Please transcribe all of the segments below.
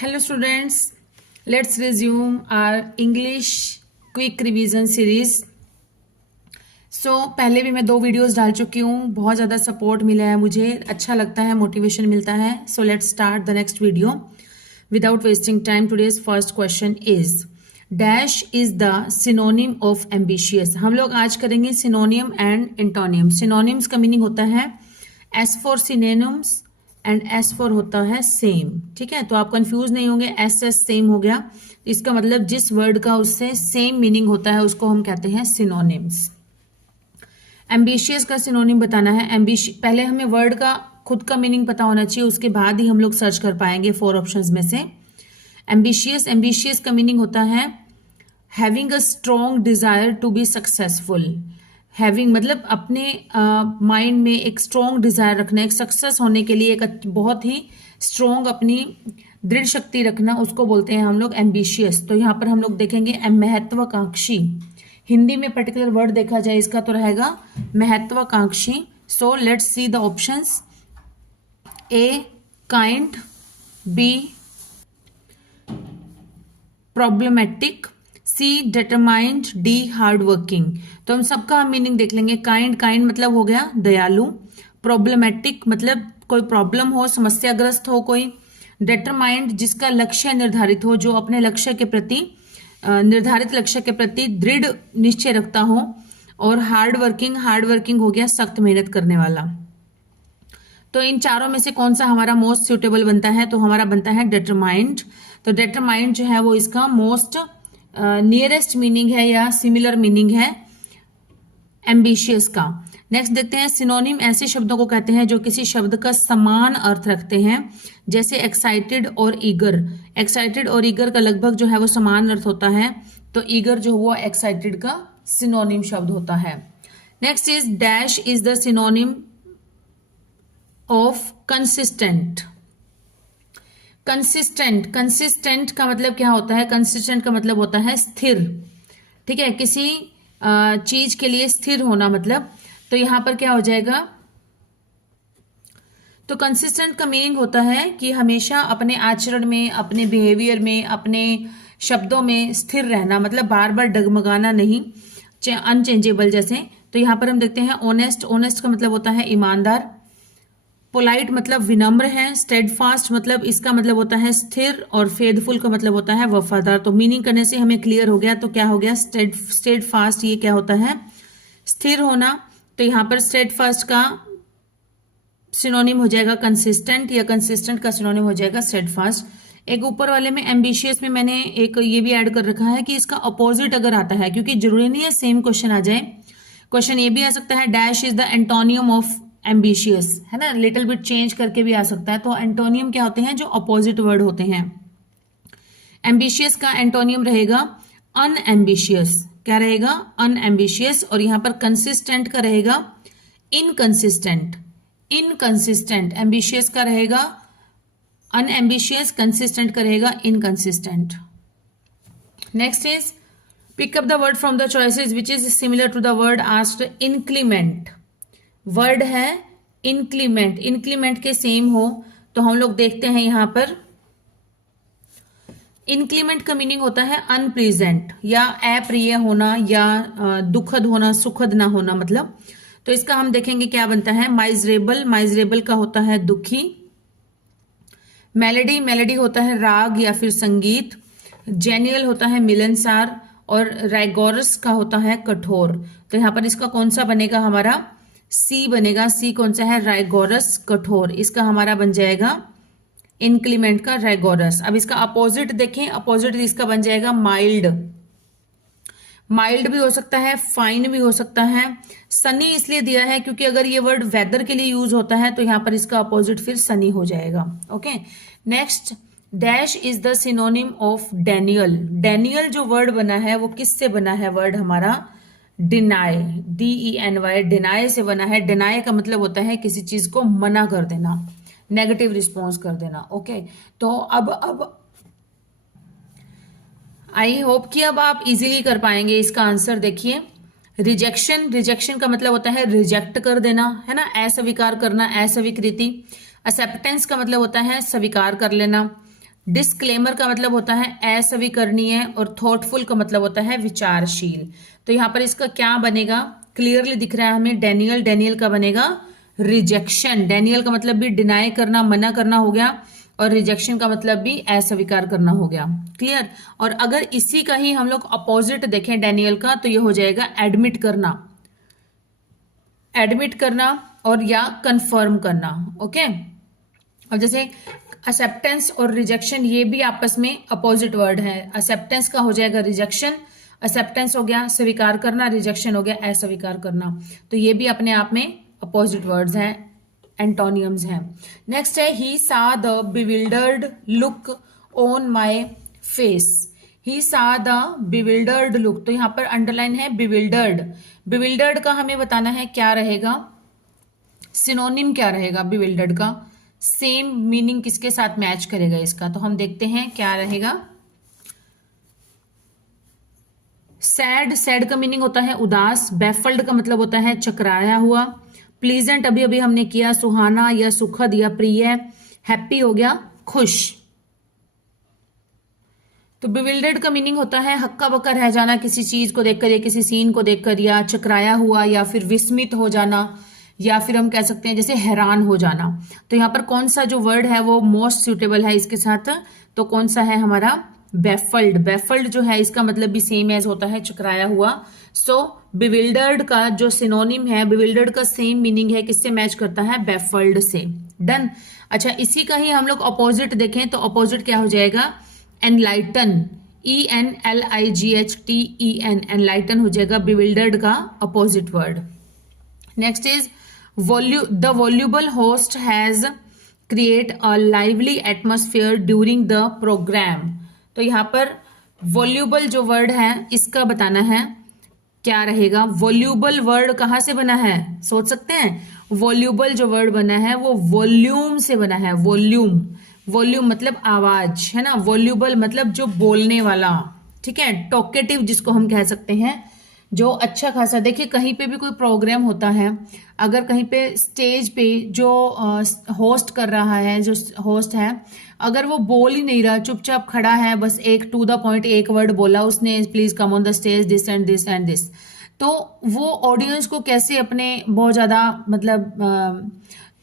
Hello students, let's resume our English quick revision series. पहले भी मैं 2 वीडियोस डाल चुकी हूँ, बहुत ज़्यादा सपोर्ट मिला है मुझे, अच्छा लगता है, मोटिवेशन मिलता है. So let's start the next video without wasting time. Today's first question is dash is the synonym of ambitious. हम लोग आज करेंगे सिनोनियम एंड एंटोनियम. सिनोनिम्स का मीनिंग होता है S for synonyms and S for होता है सेम. ठीक है, तो आप कंफ्यूज नहीं होंगे. एस एस सेम हो गया, इसका मतलब जिस वर्ड का उससे सेम मीनिंग होता है उसको हम कहते हैं सिनोनिम्स. एम्बिशियस का सिनोनिम बताना है. पहले हमें वर्ड का खुद का मीनिंग पता होना चाहिए, उसके बाद ही हम लोग सर्च कर पाएंगे 4 ऑप्शंस में से. एम्बिशियस का मीनिंग होता है having a strong desire to be successful. Having मतलब अपने माइंड में एक स्ट्रॉन्ग डिजायर रखना, एक सक्सेस होने के लिए एक बहुत ही स्ट्रॉन्ग अपनी दृढ़ शक्ति रखना, उसको बोलते हैं हम लोग एम्बिशियस. तो यहाँ पर हम लोग देखेंगे महत्वाकांक्षी. हिंदी में पर्टिकुलर वर्ड देखा जाए इसका तो रहेगा महत्वाकांक्षी. So let's see the options. A kind, B problematic, C determined, D hard working. तो हम सबका मीनिंग देख लेंगे. काइंड मतलब हो गया दयालु. प्रॉब्लमेटिक मतलब कोई प्रॉब्लम हो, समस्याग्रस्त हो कोई. डिटरमाइंड जिसका लक्ष्य निर्धारित हो, जो अपने लक्ष्य के प्रति निर्धारित लक्ष्य के प्रति दृढ़ निश्चय रखता हो. और हार्ड वर्किंग हो गया सख्त मेहनत करने वाला. तो इन चारों में से कौन सा हमारा मोस्ट सुटेबल बनता है? तो हमारा बनता है डिटरमाइंड. तो डिटरमाइंड जो है वो इसका मोस्ट नियरेस्ट मीनिंग है या सिमिलर मीनिंग है एम्बिशियस का. नेक्स्ट देखते हैं. सिनोनिम ऐसे शब्दों को कहते हैं जो किसी शब्द का समान अर्थ रखते हैं, जैसे एक्साइटेड और ईगर. एक्साइटेड और ईगर का लगभग जो है वो समान अर्थ होता है, तो ईगर जो वो एक्साइटेड का सिनोनिम शब्द होता है. Next is dash is the synonym of consistent. Consistent का मतलब क्या होता है? कंसिस्टेंट का मतलब होता है स्थिर. ठीक है, किसी चीज के लिए स्थिर होना मतलब. तो यहां पर क्या हो जाएगा? तो कंसिस्टेंट का मीनिंग होता है कि हमेशा अपने आचरण में, अपने बिहेवियर में, अपने शब्दों में स्थिर रहना, मतलब बार बार डगमगाना नहीं, अनचेंजेबल जैसे. तो यहां पर हम देखते हैं ऑनेस्ट का मतलब होता है ईमानदार. पोलाइट मतलब विनम्र है. स्टेडफास्ट मतलब इसका मतलब होता है स्थिर. और फेथफुल का मतलब होता है वफादार. तो मीनिंग करने से हमें क्लियर हो गया. तो क्या हो गया? स्टेडफास्ट ये क्या होता है? स्थिर होना. तो यहां पर स्टेडफास्ट का सिनोनिम हो जाएगा कंसिस्टेंट, या कंसिस्टेंट का सिनोनिम हो जाएगा स्टेडफास्ट. एक ऊपर वाले में एम्बिशियस में मैंने एक ये भी ऐड कर रखा है कि इसका अपोजिट अगर आता है, क्योंकि जरूरी नहीं है सेम क्वेश्चन आ जाए. क्वेश्चन ये भी आ सकता है dash is the antonym of ambitious, है ना, लिटिल बिट चेंज करके भी आ सकता है. तो एंटोनियम क्या होते हैं? जो अपोजिट वर्ड होते हैं. एम्बिशियस का एंटोनियम रहेगा अनएम्बिशियस. क्या रहेगा? अनएम्बिशियस. और यहां पर कंसिस्टेंट का रहेगा इनकंसिस्टेंट. एम्बिशियस का रहेगा अनएम्बिशियस, कंसिस्टेंट का रहेगा inconsistent. Next is pick up the word from the choices which is similar to the word asked. Inclement word है इंक्लीमेंट के सेम हो तो हम लोग देखते हैं यहां पर. इंक्लीमेंट का मीनिंग होता है अनप्लीजेंट या अप्रिय होना, या दुखद होना, सुखद ना होना मतलब. तो इसका हम देखेंगे क्या बनता है. माइजरेबल का होता है दुखी. मेलेडी होता है राग या फिर संगीत. जेनियल होता है मिलनसार. और राइगोरस का होता है कठोर. तो यहां पर इसका कौन सा बनेगा? हमारा सी बनेगा. सी कौन सा है? राइगोरस, कठोर. इसका हमारा बन जाएगा इंक्लीमेंट का राइगोरस. अब इसका अपोजिट देखें. अपोजिट इसका बन जाएगा माइल्ड भी हो सकता है, फाइन भी हो सकता है. सनी इसलिए दिया है क्योंकि अगर ये वर्ड वेदर के लिए यूज होता है तो यहां पर इसका अपोजिट फिर सनी हो जाएगा. Okay. Next dash is the synonym of Daniel. Daniel जो वर्ड बना है वो किससे बना है? वर्ड हमारा डिनाई, DENY, डिनाई से बना है. डिनाई का मतलब होता है किसी चीज को मना कर देना, नेगेटिव रिस्पॉन्स कर देना. ओके. तो अब आई होप कि अब आप इजीली कर पाएंगे इसका आंसर. देखिए, रिजेक्शन का मतलब होता है रिजेक्ट कर देना, है ना, अस्वीकार करना, अस्वीकृति. एक्सेप्टेंस का मतलब होता है स्वीकार कर लेना. डिस्क्लेमर का मतलब होता है असविकरणीय और थॉटफुल का मतलब होता है विचारशील। तो यहाँ पर इसका क्या बनेगा, क्लियरली दिख रहा है हमें, डेनियल, डेनियल का बनेगा रिजेक्शन। डेनियल का मतलब भी डिनाई करना, मना करना हो गया, और रिजेक्शन का मतलब भी अस्वीकार करना हो गया। क्लियर। और अगर इसी का ही हम लोग अपोजिट देखें डेनियल का, तो ये हो जाएगा एडमिट करना, एडमिट करना और या कंफर्म करना। ओके। और जैसे एक्सेप्टेंस और रिजेक्शन, ये भी आपस में अपोजिट वर्ड है। एक्सेप्टेंस का हो जाएगा रिजेक्शन, एक्सेप्टेंस हो गया स्वीकार करना, रिजेक्शन हो गया अस्वीकार करना। तो ये भी अपने आप में अपोजिट वर्ड्स हैं, एंटोनियम्स हैं। नेक्स्ट है he saw the bewildered look on my face. He saw the bewildered look, तो यहां पर अंडरलाइन है बिविल्डर्ड। बिविल्डर्ड का हमें बताना है क्या रहेगा, सिनोनिम क्या रहेगा बिविल्डर्ड का, सेम मीनिंग किसके साथ मैच करेगा इसका। तो हम देखते हैं क्या रहेगा। सैड, सैड का मीनिंग होता है उदास। बैफल्ड का मतलब होता है चकराया हुआ। प्लीजेंट अभी अभी हमने किया, सुहाना या सुखद या प्रिय। हैप्पी हो गया खुश। तो बिविल्डर्ड का मीनिंग होता है हक्का बक्का रह जाना किसी चीज को देखकर या किसी सीन को देखकर, या चकराया हुआ, या फिर विस्मित हो जाना, या फिर हम कह सकते हैं जैसे हैरान हो जाना। तो यहाँ पर कौन सा जो वर्ड है वो मोस्ट सुटेबल है इसके साथ, तो कौन सा है हमारा बेफल्ड। बेफल्ड जो है इसका मतलब भी सेम एज होता है चकराया हुआ। सो बिविल्डर्ड का जो सिनोनिम है, बिविल्डर्ड का सेम मीनिंग है, किससे मैच करता है, बेफल्ड से। डन। अच्छा, इसी का ही हम लोग अपोजिट देखें तो अपोजिट क्या हो जाएगा, एनलाइटन। ENLIGHTEN, एनलाइटन हो जाएगा बिविल्डर्ड का opposite word. Next is the voluble host has create a lively atmosphere during the programme. तो यहां पर वॉल्यूबल जो वर्ड है इसका बताना है क्या रहेगा। वॉल्यूबल वर्ड कहां से बना है, सोच सकते हैं। वॉल्यूबल जो वर्ड बना है वो वॉल्यूम से बना है। वॉल्यूम, वॉल्यूम मतलब आवाज है ना, वॉल्यूबल मतलब जो बोलने वाला, ठीक है। टॉकेटिव जिसको हम कह सकते हैं, जो अच्छा खासा। देखिए कहीं पे भी कोई प्रोग्राम होता है, अगर कहीं पे स्टेज पे जो होस्ट कर रहा है, जो होस्ट है, अगर वो बोल ही नहीं रहा, चुपचाप खड़ा है, बस एक टू द पॉइंट एक वर्ड बोला उसने, please come on the stage this and this and this, तो वो ऑडियंस को कैसे अपने बहुत ज्यादा मतलब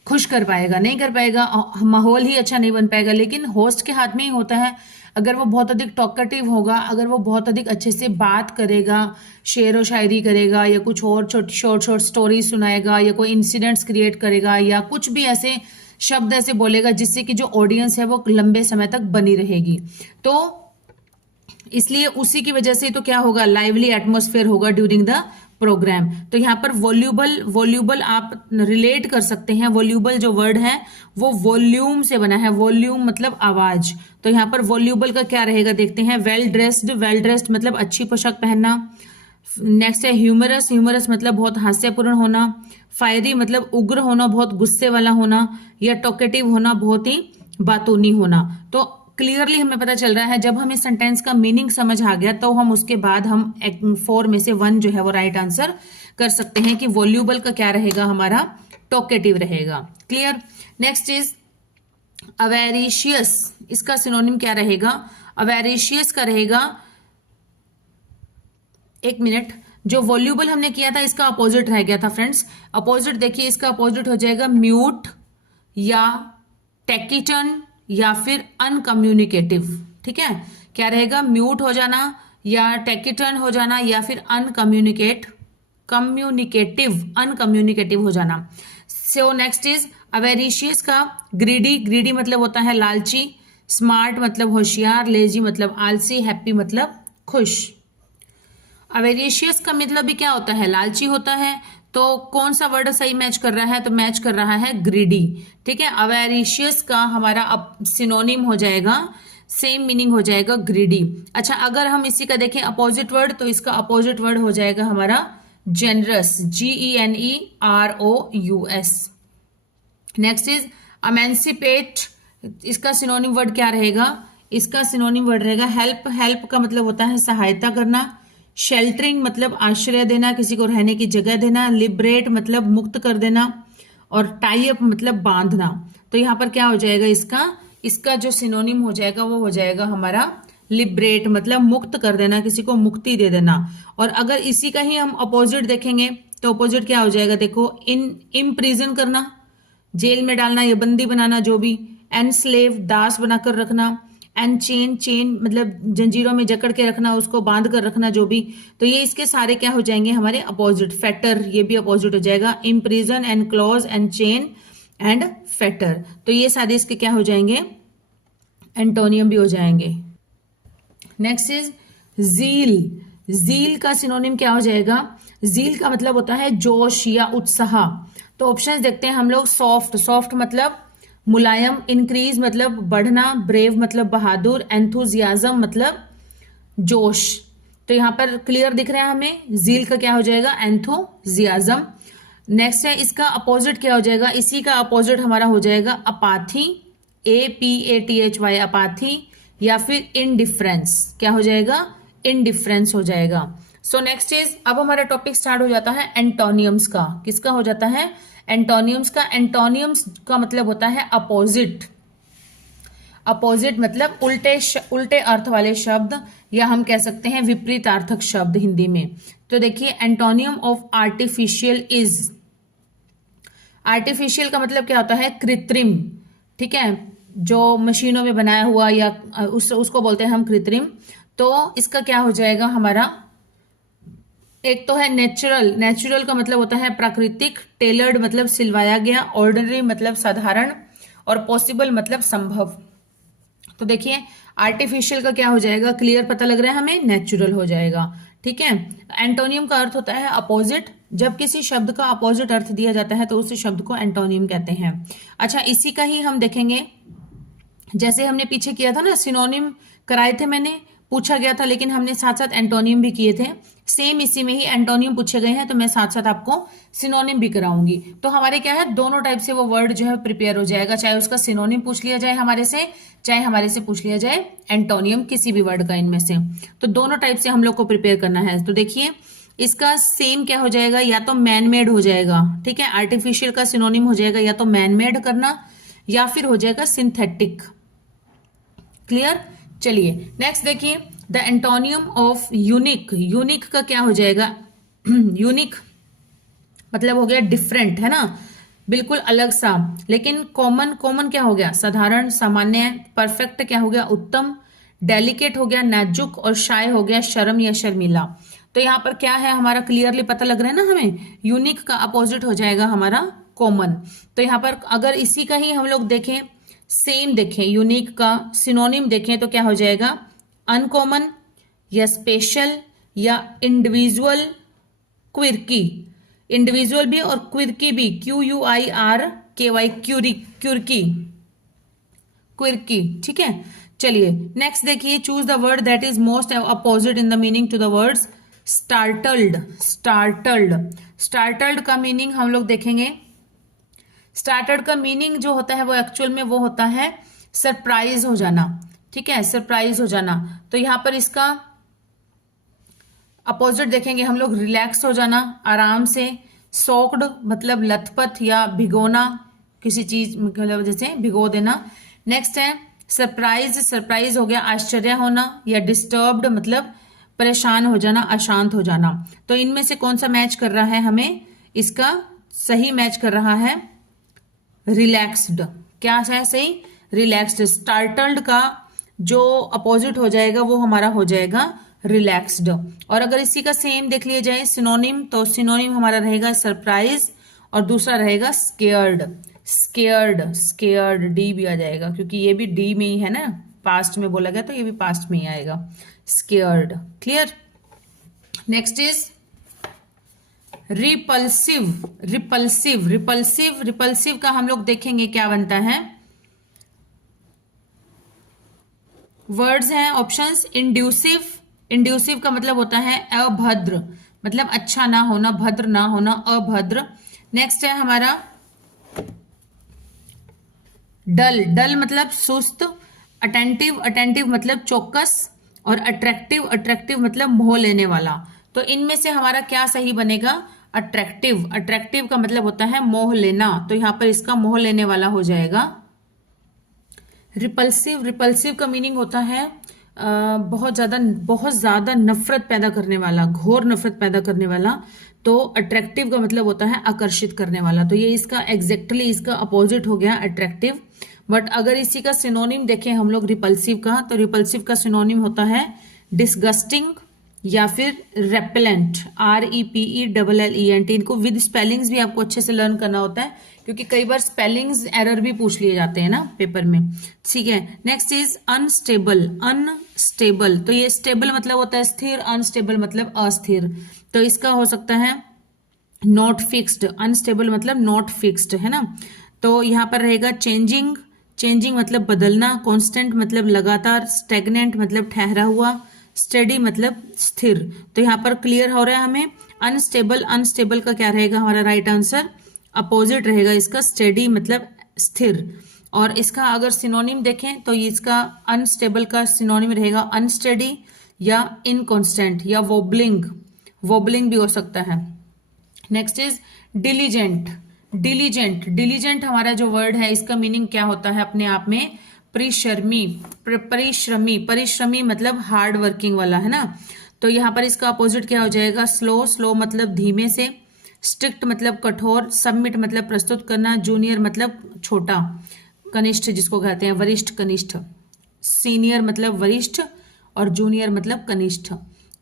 खुश कर पाएगा, नहीं कर पाएगा, माहौल ही अच्छा नहीं बन पाएगा। लेकिन होस्ट के हाथ में ही होता है, अगर वो बहुत अधिक टॉकेटिव होगा, अगर वो बहुत अधिक अच्छे से बात करेगा, शेर व शायरी करेगा, या कुछ और शॉर्ट स्टोरी सुनाएगा, या कोई इंसिडेंट्स क्रिएट करेगा, या कुछ भी ऐसे शब्द ऐसे बोलेगा जिससे कि जो ऑडियंस है वो लंबे समय तक बनी रहेगी, तो इसलिए उसी की वजह से तो क्या होगा, लाइवली एटमॉस्फेयर होगा ड्यूरिंग द प्रोग्राम। तो यहाँ पर वॉल्यूबल, वॉल्यूबल आप रिलेट कर सकते हैं। वॉल्यूबल जो वर्ड है वो वॉल्यूम से बना है। वॉल्यूम मतलब आवाज। तो यहाँ पर वॉल्यूबल का क्या रहेगा देखते हैं। वेल ड्रेस्ड, वेल ड्रेस्ड मतलब अच्छी पोशाक पहनना। नेक्स्ट है ह्यूमरस, ह्यूमरस मतलब बहुत हास्यपूर्ण होना। फायरी मतलब उग्र होना, बहुत गुस्से वाला होना, या टॉकेटिव होना, बहुत ही बातूनी होना। तो क्लियरली हमें पता चल रहा है, जब हमें सेंटेंस का मीनिंग समझ आ गया तो हम उसके बाद हम 4 में से 1 जो है वो राइट आंसर कर सकते हैं कि वॉल्यूबल का क्या रहेगा, हमारा टॉकेटिव रहेगा। क्लियर। Next is avaricious. इसका सिनोनिम क्या रहेगा, अवेरिशियस का रहेगा, एक मिनट, जो वॉल्यूबल हमने किया था इसका अपोजिट रह गया था फ्रेंड्स। अपोजिट देखिए, इसका अपोजिट हो जाएगा म्यूट या टेकिटन या फिर अनकम्युनिकेटिव। ठीक है, क्या रहेगा, म्यूट हो जाना या टेकिटन हो जाना या फिर अनकम्युनिकेटिव हो जाना। सो नेक्स्ट इज अवेरिशियस का ग्रीडी, ग्रीडी मतलब होता है लालची। स्मार्ट मतलब होशियार, लेजी मतलब आलसी, हैप्पी मतलब खुश। अवेरिशियस का मतलब भी क्या होता है, लालची होता है। तो कौन सा वर्ड सही मैच कर रहा है, तो मैच कर रहा है ग्रीडी। ठीक है, अवेरिशियस का हमारा अब सिनोनिम हो जाएगा, सेम मीनिंग हो जाएगा ग्रीडी। अच्छा, अगर हम इसी का देखें अपोजिट वर्ड, तो इसका अपोजिट वर्ड हो जाएगा हमारा generous, GENEROUS। Next is emancipate. इसका सिनोनिम वर्ड क्या रहेगा, इसका सिनोनिम वर्ड रहेगा हेल्प। हेल्प का मतलब होता है सहायता करना। शेल्टरिंग मतलब आश्रय देना, किसी को रहने की जगह देना। लिबरेट मतलब मुक्त कर देना। और टाई अप मतलब बांधना। तो यहाँ पर क्या हो जाएगा इसका, इसका जो सिनोनिम हो जाएगा वो हो जाएगा हमारा लिबरेट, मतलब मुक्त कर देना, किसी को मुक्ति दे देना। और अगर इसी का ही हम अपोजिट देखेंगे तो अपोजिट क्या हो जाएगा, देखो, इम्प्रिजन करना, जेल में डालना या बंदी बनाना, जो भी। एनस्लेव, दास बनाकर रखना। एंड चेन मतलब जंजीरों में जकड़ के रखना, उसको बांध कर रखना, जो भी। तो ये इसके सारे क्या हो जाएंगे हमारे अपोजिट। फेटर, ये भी अपोजिट हो जाएगा। Imprison, and clause, and chain, and Fetter, तो ये सारे इसके क्या हो जाएंगे, एंटोनियम भी हो जाएंगे। नेक्स्ट इज जील। जील का सिनोनिम क्या हो जाएगा, जील का मतलब होता है जोश या उत्साह। तो ऑप्शंस देखते हैं हम लोग। सॉफ्ट, सॉफ्ट मतलब मुलायम। इंक्रीज मतलब बढ़ना। ब्रेव मतलब बहादुर। एंथुजियाज्म मतलब जोश। तो यहां पर क्लियर दिख रहा है हमें, जील का क्या हो जाएगा, एंथुजियाज्म। नेक्स्ट है इसका अपोजिट क्या हो जाएगा, इसी का अपोजिट हमारा हो जाएगा अपाथी, APATHY, अपाथी, या फिर इनडिफरेंस। क्या हो जाएगा, इनडिफरेंस हो जाएगा। सो नेक्स्ट इज, अब हमारा टॉपिक स्टार्ट हो जाता है एंटोनियम्स का। किसका हो जाता है, एंटोनियम्स का। एंटोनियम्स का मतलब होता है अपोजिट। अपोजिट मतलब उल्टे अर्थ वाले शब्द, या हम कह सकते हैं विपरीतार्थक शब्द हिंदी में। तो देखिए, antonym of artificial is, artificial का मतलब क्या होता है, कृत्रिम। ठीक है, जो मशीनों में बनाया हुआ, या उसको बोलते हैं हम कृत्रिम। तो इसका क्या हो जाएगा हमारा, एक तो है नेचुरल। नेचुरल का मतलब होता है प्राकृतिक। टेलर्ड मतलब सिलवाया गया। ऑर्डिनरी मतलब साधारण। और पॉसिबल मतलब संभव। तो देखिए, आर्टिफिशियल का क्या हो जाएगा, क्लियर पता लग रहा है हमें, नेचुरल हो जाएगा। ठीक है, एंटोनियम का अर्थ होता है अपोजिट। जब किसी शब्द का अपोजिट अर्थ दिया जाता है तो उस शब्द को एंटोनियम कहते हैं। अच्छा, इसी का ही हम देखेंगे, जैसे हमने पीछे किया था ना, सिनोनिम कराए थे, मैंने पूछा गया था, लेकिन हमने साथ साथ एंटोनियम भी किए थे। सेम इसी में ही एंटोनियम पूछे गए हैं, तो मैं साथ साथ आपको सिनोनिम भी कराऊंगी। तो हमारे क्या है, दोनों टाइप से वो वर्ड जो है प्रिपेयर हो जाएगा, चाहे उसका सिनोनिम पूछ लिया जाए हमारे से, चाहे हमारे से पूछ लिया जाए एंटोनियम, किसी भी वर्ड का इनमें से। तो दोनों टाइप से हम लोग को प्रिपेयर करना है। तो देखिए, इसका सेम क्या हो जाएगा, या तो मैन मेड हो जाएगा। ठीक है, आर्टिफिशियल का सिनोनिम हो जाएगा या तो मैन मेड करना, या फिर हो जाएगा सिंथेटिक। क्लियर। चलिए नेक्स्ट देखिए, the antonym of unique. Unique का क्या हो जाएगा, यूनिक मतलब हो गया डिफरेंट, है ना, बिल्कुल अलग सा। लेकिन कॉमन, कॉमन क्या हो गया, साधारण, सामान्य। परफेक्ट क्या हो गया, उत्तम। डेलिकेट हो गया नाजुक। और शाय हो गया शर्म या शर्मिला। तो यहाँ पर क्या है हमारा, क्लियरली पता लग रहा है ना हमें, यूनिक का अपोजिट हो जाएगा हमारा कॉमन। तो यहाँ पर अगर इसी का ही हम लोग देखें, सेम देखें, यूनिक का सिनोनिम देखें, तो क्या हो जाएगा, अनकॉमन, या स्पेशल, या इंडिविजुअल, क्विर्की। इंडिविजुअल भी और क्विर्की भी, QUIRKY, क्युर्की, क्विर्की। ठीक है, चलिए नेक्स्ट देखिए, choose the word that is most opposite in the meaning to the words startled. Startled, startled का मीनिंग हम लोग देखेंगे। स्टार्टल्ड का मीनिंग जो होता है वो एक्चुअल में वो होता है सरप्राइज हो जाना। ठीक है, सरप्राइज हो जाना। तो यहां पर इसका अपोजिट देखेंगे हम लोग, रिलैक्स हो जाना, आराम से। सोक्ड मतलब लथपथ या भिगोना, किसी चीज मतलब जैसे भिगो देना। नेक्स्ट है सरप्राइज। सरप्राइज हो गया आश्चर्य होना, या डिस्टर्ब्ड मतलब परेशान हो जाना, अशांत हो जाना। तो इनमें से कौन सा मैच कर रहा है हमें, इसका सही मैच कर रहा है रिलैक्स्ड। क्या है सही, रिलैक्स्ड। स्टार्टल्ड का जो अपोजिट हो जाएगा वो हमारा हो जाएगा रिलैक्स्ड। और अगर इसी का सेम देख लिया जाए सिनोनिम, तो सिनोनिम हमारा रहेगा सरप्राइज, और दूसरा रहेगा स्केयर्ड। स्केयर्ड, स्केयर्ड, डी भी आ जाएगा, क्योंकि ये भी डी में ही है ना, पास्ट में बोला गया, तो ये भी पास्ट में ही आएगा, scared. Clear. Next is repulsive. Repulsive, repulsive, repulsive का हम लोग देखेंगे क्या बनता है। वर्ड्स हैं, ऑप्शंस। इंड्यूसिव, इंड्यूसिव का मतलब होता है अभद्र, मतलब अच्छा ना होना, भद्र ना होना, अभद्र। नेक्स्ट है हमारा डल। डल मतलब सुस्त। अटेंटिव, अटेंटिव मतलब चौकस। और अट्रैक्टिव, अट्रैक्टिव मतलब मोह लेने वाला। तो इनमें से हमारा क्या सही बनेगा, अट्रैक्टिव। अट्रैक्टिव का मतलब होता है मोह लेना, तो यहां पर इसका मोह लेने वाला हो जाएगा रिपल्सिव, रिपल्सिव का मीनिंग होता है बहुत ज़्यादा नफरत पैदा करने वाला, घोर नफरत पैदा करने वाला। तो अट्रैक्टिव का मतलब होता है आकर्षित करने वाला। तो ये इसका एग्जैक्टली इसका अपोजिट हो गया अट्रैक्टिव। बट अगर इसी का सिनोनिम देखें हम लोग रिपल्सिव का, तो रिपल्सिव का सिनोनिम होता है डिस्गस्टिंग या फिर रेपेलेंट, REPELLENT। इनको विद स्पेलिंग्स भी आपको अच्छे से लर्न करना होता है, क्योंकि कई बार स्पेलिंग्स एरर भी पूछ लिए जाते हैं ना पेपर में। ठीक है, नेक्स्ट इज अनस्टेबल। अनस्टेबल, तो ये स्टेबल मतलब होता है स्थिर, अनस्टेबल मतलब अस्थिर। तो इसका हो सकता है नॉट फिक्स्ड। अनस्टेबल मतलब नॉट फिक्स्ड, है ना। तो यहाँ पर रहेगा चेंजिंग। चेंजिंग मतलब बदलना, कांस्टेंट मतलब लगातार, स्टेगनेंट मतलब ठहरा हुआ, स्टेडी मतलब स्थिर। तो यहाँ पर क्लियर हो रहा है हमें अनस्टेबल। अनस्टेबल का क्या रहेगा हमारा राइट आंसर, अपोजिट रहेगा इसका, स्टेडी मतलब स्थिर। और इसका अगर सिनोनिम देखें तो इसका अनस्टेबल का सिनोनिम रहेगा अनस्टेडी या इनकॉन्स्टेंट या वोबलिंग। वोबलिंग भी हो सकता है। Next is diligent. Diligent, diligent हमारा जो वर्ड है इसका मीनिंग क्या होता है अपने आप में, परिश्रमी। परिश्रमी, परिश्रमी मतलब हार्ड वर्किंग वाला, है ना। तो यहाँ पर इसका अपोजिट क्या हो जाएगा, स्लो। स्लो मतलब धीमे से, स्ट्रिक्ट मतलब कठोर, सबमिट मतलब प्रस्तुत करना, जूनियर मतलब छोटा, कनिष्ठ जिसको कहते हैं वरिष्ठ कनिष्ठ, सीनियर मतलब वरिष्ठ और जूनियर मतलब कनिष्ठ।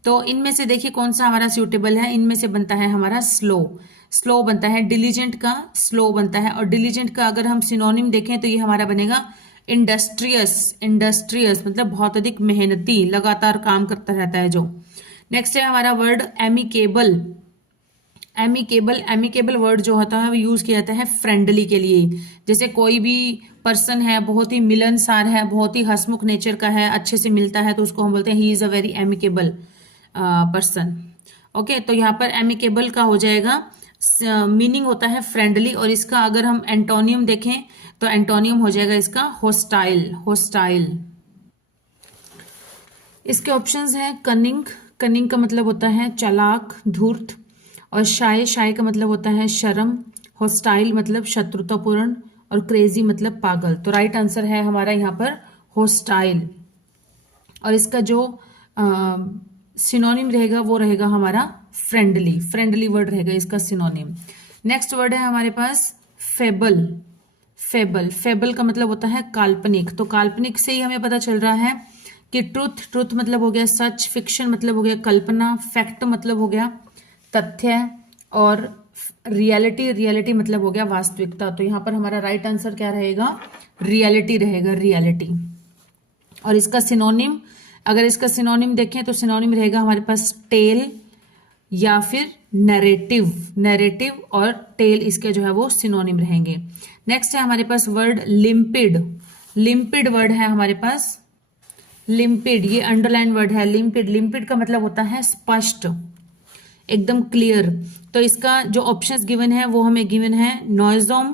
तो इनमें से देखिए कौन सा हमारा सूटेबल है, इनमें से बनता है हमारा स्लो। स्लो बनता है, डिलीजेंट का स्लो बनता है। और डिलीजेंट का अगर हम सिनोनिम देखें तो ये हमारा बनेगा इंडस्ट्रियस। इंडस्ट्रियस मतलब बहुत अधिक मेहनती, लगातार काम करता रहता है जो। नेक्स्ट है हमारा word amicable. Amicable, amicable word जो होता है वो यूज किया जाता है फ्रेंडली के लिए। जैसे कोई भी पर्सन है बहुत ही मिलनसार है, बहुत ही हंसमुख नेचर का है, अच्छे से मिलता है, तो उसको हम बोलते हैं he is a very amicable person. Okay, तो यहाँ पर एमिकेबल का हो जाएगा मीनिंग होता है फ्रेंडली। और इसका अगर हम एंटोनियम देखें तो एंटोनियम हो जाएगा इसका होस्टाइल। होस्टाइल। इसके ऑप्शंस हैं कनिंग। कनिंग का मतलब होता है चालाक, धूर्त। और शाय, शाय का मतलब होता है शर्म। होस्टाइल मतलब शत्रुतापूर्ण। और क्रेजी मतलब पागल। तो राइट आंसर है हमारा यहाँ पर होस्टाइल। और इसका जो सिनोनिम रहेगा वो रहेगा हमारा फ्रेंडली। फ्रेंडली वर्ड रहेगा इसका सिनोनिम। नेक्स्ट वर्ड है हमारे पास फेबल। फेबल, फेबल का मतलब होता है काल्पनिक। तो काल्पनिक से ही हमें पता चल रहा है कि ट्रुथ, ट्रुथ मतलब हो गया सच, फिक्शन मतलब हो गया कल्पना, फैक्ट मतलब हो गया तथ्य, और रियलिटी, रियलिटी मतलब हो गया वास्तविकता। तो यहाँ पर हमारा राइट आंसर क्या रहेगा, रियलिटी रहेगा, रियलिटी। और इसका सिनोनिम, अगर इसका सिनोनिम देखें तो सिनोनिम रहेगा हमारे पास टेल या फिर नैरेटिव। नैरेटिव और टेल इसके जो है वो सिनोनिम रहेंगे। नेक्स्ट है हमारे पास वर्ड लिम्पिड। लिम्पिड वर्ड है हमारे पास, लिम्पिड, ये अंडरलाइन वर्ड है लिम्पिड। लिम्पिड का मतलब होता है स्पष्ट, एकदम क्लियर। तो इसका जो ऑप्शंस गिवन है वो हमें गिवन है नॉइजोम,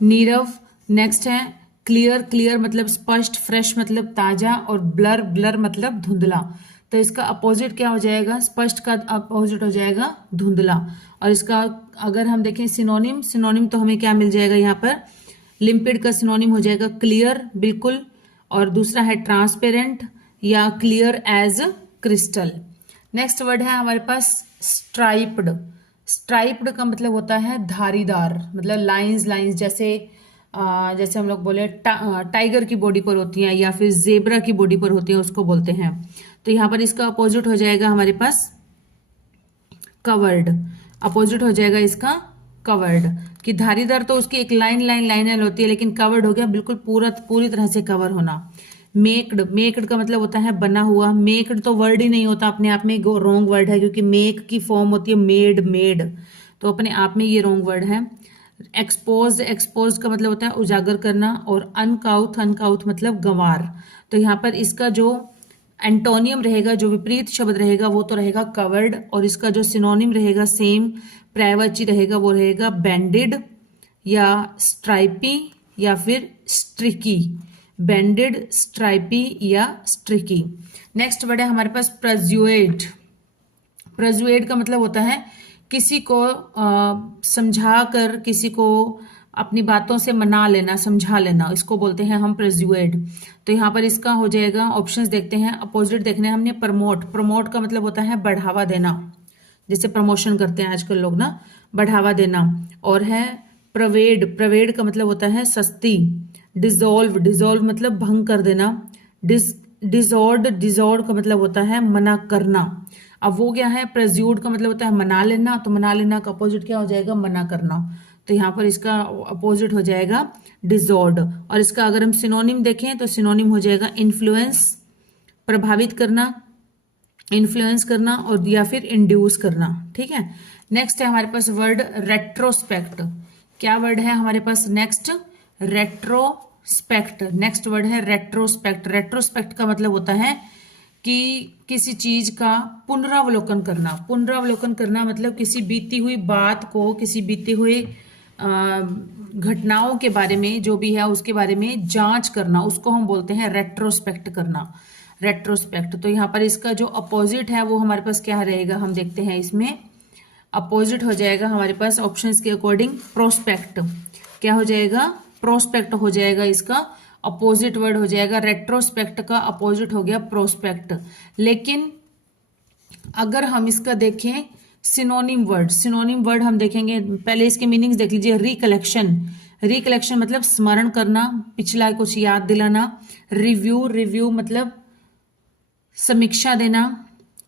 नीरव। नेक्स्ट है क्लियर, क्लियर मतलब स्पष्ट, फ्रेश मतलब ताजा, और ब्लर, ब्लर मतलब धुंधला। तो इसका अपोजिट क्या हो जाएगा, स्पष्ट का अपोजिट हो जाएगा धुंधला। और इसका अगर हम देखें सिनोनिम, सिनोनिम तो हमें क्या मिल जाएगा यहाँ पर, लिम्पिड का सिनोनिम हो जाएगा क्लियर, बिल्कुल। और दूसरा है ट्रांसपेरेंट या clear as crystal. Next word है हमारे पास स्ट्राइप्ड। स्ट्राइप्ड का मतलब होता है धारीदार, मतलब लाइंस, लाइंस जैसे जैसे हम लोग बोले टाइगर की बॉडी पर होती हैं या फिर जेब्रा की बॉडी पर होती हैं, उसको बोलते हैं। तो यहाँ पर इसका अपोजिट हो जाएगा हमारे पास कवर्ड। अपोजिट हो जाएगा इसका कवर्ड, कि धारीदार तो उसकी एक लाइन लाइन लाइन होती है, लेकिन कवर्ड हो गया बिल्कुल पूरा, पूरी तरह से कवर होना। मेक्ड, मेक्ड का मतलब होता है बना हुआ। मेक्ड तो वर्ड ही नहीं होता अपने आप में, रॉन्ग वर्ड है, क्योंकि मेक की फॉर्म होती है मेड, मेड, तो अपने आप में ये रॉन्ग वर्ड है। एक्सपोज, एक्सपोज का मतलब होता है उजागर करना। और अनकाउथ, अनकाउथ मतलब गंवार। तो यहाँ पर इसका जो एंटोनियम रहेगा, जो विपरीत शब्द रहेगा वो तो रहेगा कवर्ड। और इसका जो सिनोनिम रहेगा सेम पर्यायवाची रहेगा, वो रहेगा बैंडेड या स्ट्राइपी या फिर स्ट्रिकी। बैंडेड, स्ट्राइपी या स्ट्रिकी। नेक्स्ट वर्ड है हमारे पास प्रज्युएट। प्रज्युएट का मतलब होता है किसी को समझा कर, किसी को अपनी बातों से मना लेना, समझा लेना, इसको बोलते हैं हम परस्यूएड। तो यहाँ पर इसका हो जाएगा, ऑप्शंस देखते हैं, अपोजिट देखने हैं हमने। प्रमोट, प्रमोट का मतलब होता है बढ़ावा देना, जैसे प्रमोशन करते हैं आजकल लोग ना, बढ़ावा देना। और है प्रवेड, प्रवेड का मतलब होता है सस्ती। डिजोल्व, डिजोल्व मतलब भंग कर देना। डिजॉर्ड, डिजॉर्ड का मतलब होता है मना करना। अब वो क्या है, प्रेज्यूड का मतलब होता है मना लेना, तो मना लेना का अपोजिट क्या हो जाएगा, मना करना। तो यहाँ पर इसका अपोजिट हो जाएगा डिजॉर्ड। और इसका अगर हम सिनोनिम देखें तो सिनोनिम हो जाएगा इन्फ्लुएंस, प्रभावित करना, इन्फ्लुएंस करना, और या फिर इंड्यूस करना। ठीक है, नेक्स्ट है हमारे पास वर्ड रेट्रोस्पेक्ट। क्या वर्ड है हमारे पास नेक्स्ट, रेट्रोस्पेक्ट। नेक्स्ट वर्ड है रेट्रोस्पेक्ट। रेट्रोस्पेक्ट का मतलब होता है कि किसी चीज का पुनरावलोकन करना। पुनरावलोकन करना मतलब किसी बीती हुई बात को, किसी बीती हुई घटनाओं के बारे में, जो भी है उसके बारे में जांच करना, उसको हम बोलते हैं रेट्रोस्पेक्ट करना, रेट्रोस्पेक्ट। तो यहाँ पर इसका जो अपोजिट है वो हमारे पास क्या रहेगा, हम देखते हैं। इसमें अपोजिट हो जाएगा हमारे पास ऑप्शंस के अकॉर्डिंग प्रोस्पेक्ट। क्या हो जाएगा, प्रोस्पेक्ट हो जाएगा, इसका अपोजिट वर्ड हो जाएगा। रेट्रोस्पेक्ट का अपोजिट हो गया प्रोस्पेक्ट। लेकिन अगर हम इसका देखें सिनोनिम वर्ड, सिनोनिम वर्ड हम देखेंगे, पहले इसके मीनिंग्स देख लीजिए। रिकलेक्शन, रिकलेक्शन मतलब स्मरण करना, पिछला कुछ याद दिलाना। रिव्यू, रिव्यू मतलब समीक्षा देना,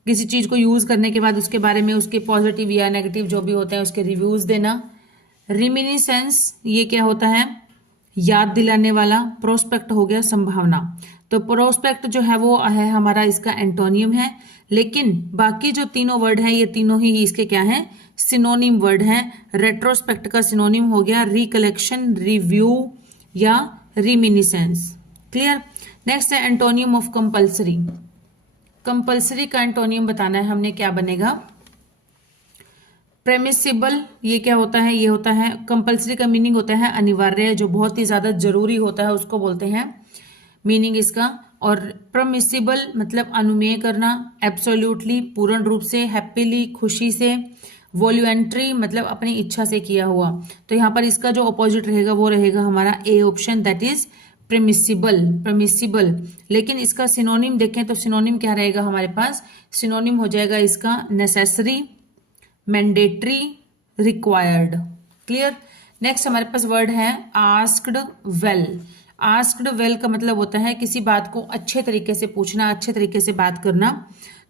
किसी चीज को यूज करने के बाद उसके बारे में, उसके पॉजिटिव या नेगेटिव जो भी होते हैं उसके रिव्यूज देना। रिमिनिसेंस, ये क्या होता है, याद दिलाने वाला। प्रोस्पेक्ट हो गया संभावना। तो प्रोस्पेक्ट जो है वो है हमारा इसका एंटोनियम है। लेकिन बाकी जो तीनों वर्ड हैं ये तीनों ही इसके क्या हैं, सिनोनिम वर्ड हैं। रेट्रोस्पेक्ट का सिनोनिम हो गया रिकलेक्शन, रिव्यू या रिमिनिसेंस। क्लियर। नेक्स्ट है एंटोनियम ऑफ कंपल्सरी। कंपल्सरी का एंटोनियम बताना है हमने, क्या बनेगा, प्रेमिसिबल। ये क्या होता है, ये होता है, कंपल्सरी का मीनिंग होता है अनिवार्य, जो बहुत ही ज्यादा जरूरी होता है उसको बोलते हैं, मीनिंग इसका। और परमिसिबल मतलब अनुमेय करना, एब्सोल्युटली पूर्ण रूप से, हैप्पीली खुशी से, वॉल्यूंट्री मतलब अपनी इच्छा से किया हुआ। तो यहाँ पर इसका जो अपोजिट रहेगा वो रहेगा हमारा A option, that is permissible, permissible. लेकिन इसका सिनोनिम देखें तो सिनोनिम क्या रहेगा हमारे पास, सिनोनिम हो जाएगा इसका necessary, mandatory, required. Clear. Next हमारे पास वर्ड है आस्क्ड वेल। आस्क्ड वेल का मतलब होता है किसी बात को अच्छे तरीके से पूछना, अच्छे तरीके से बात करना।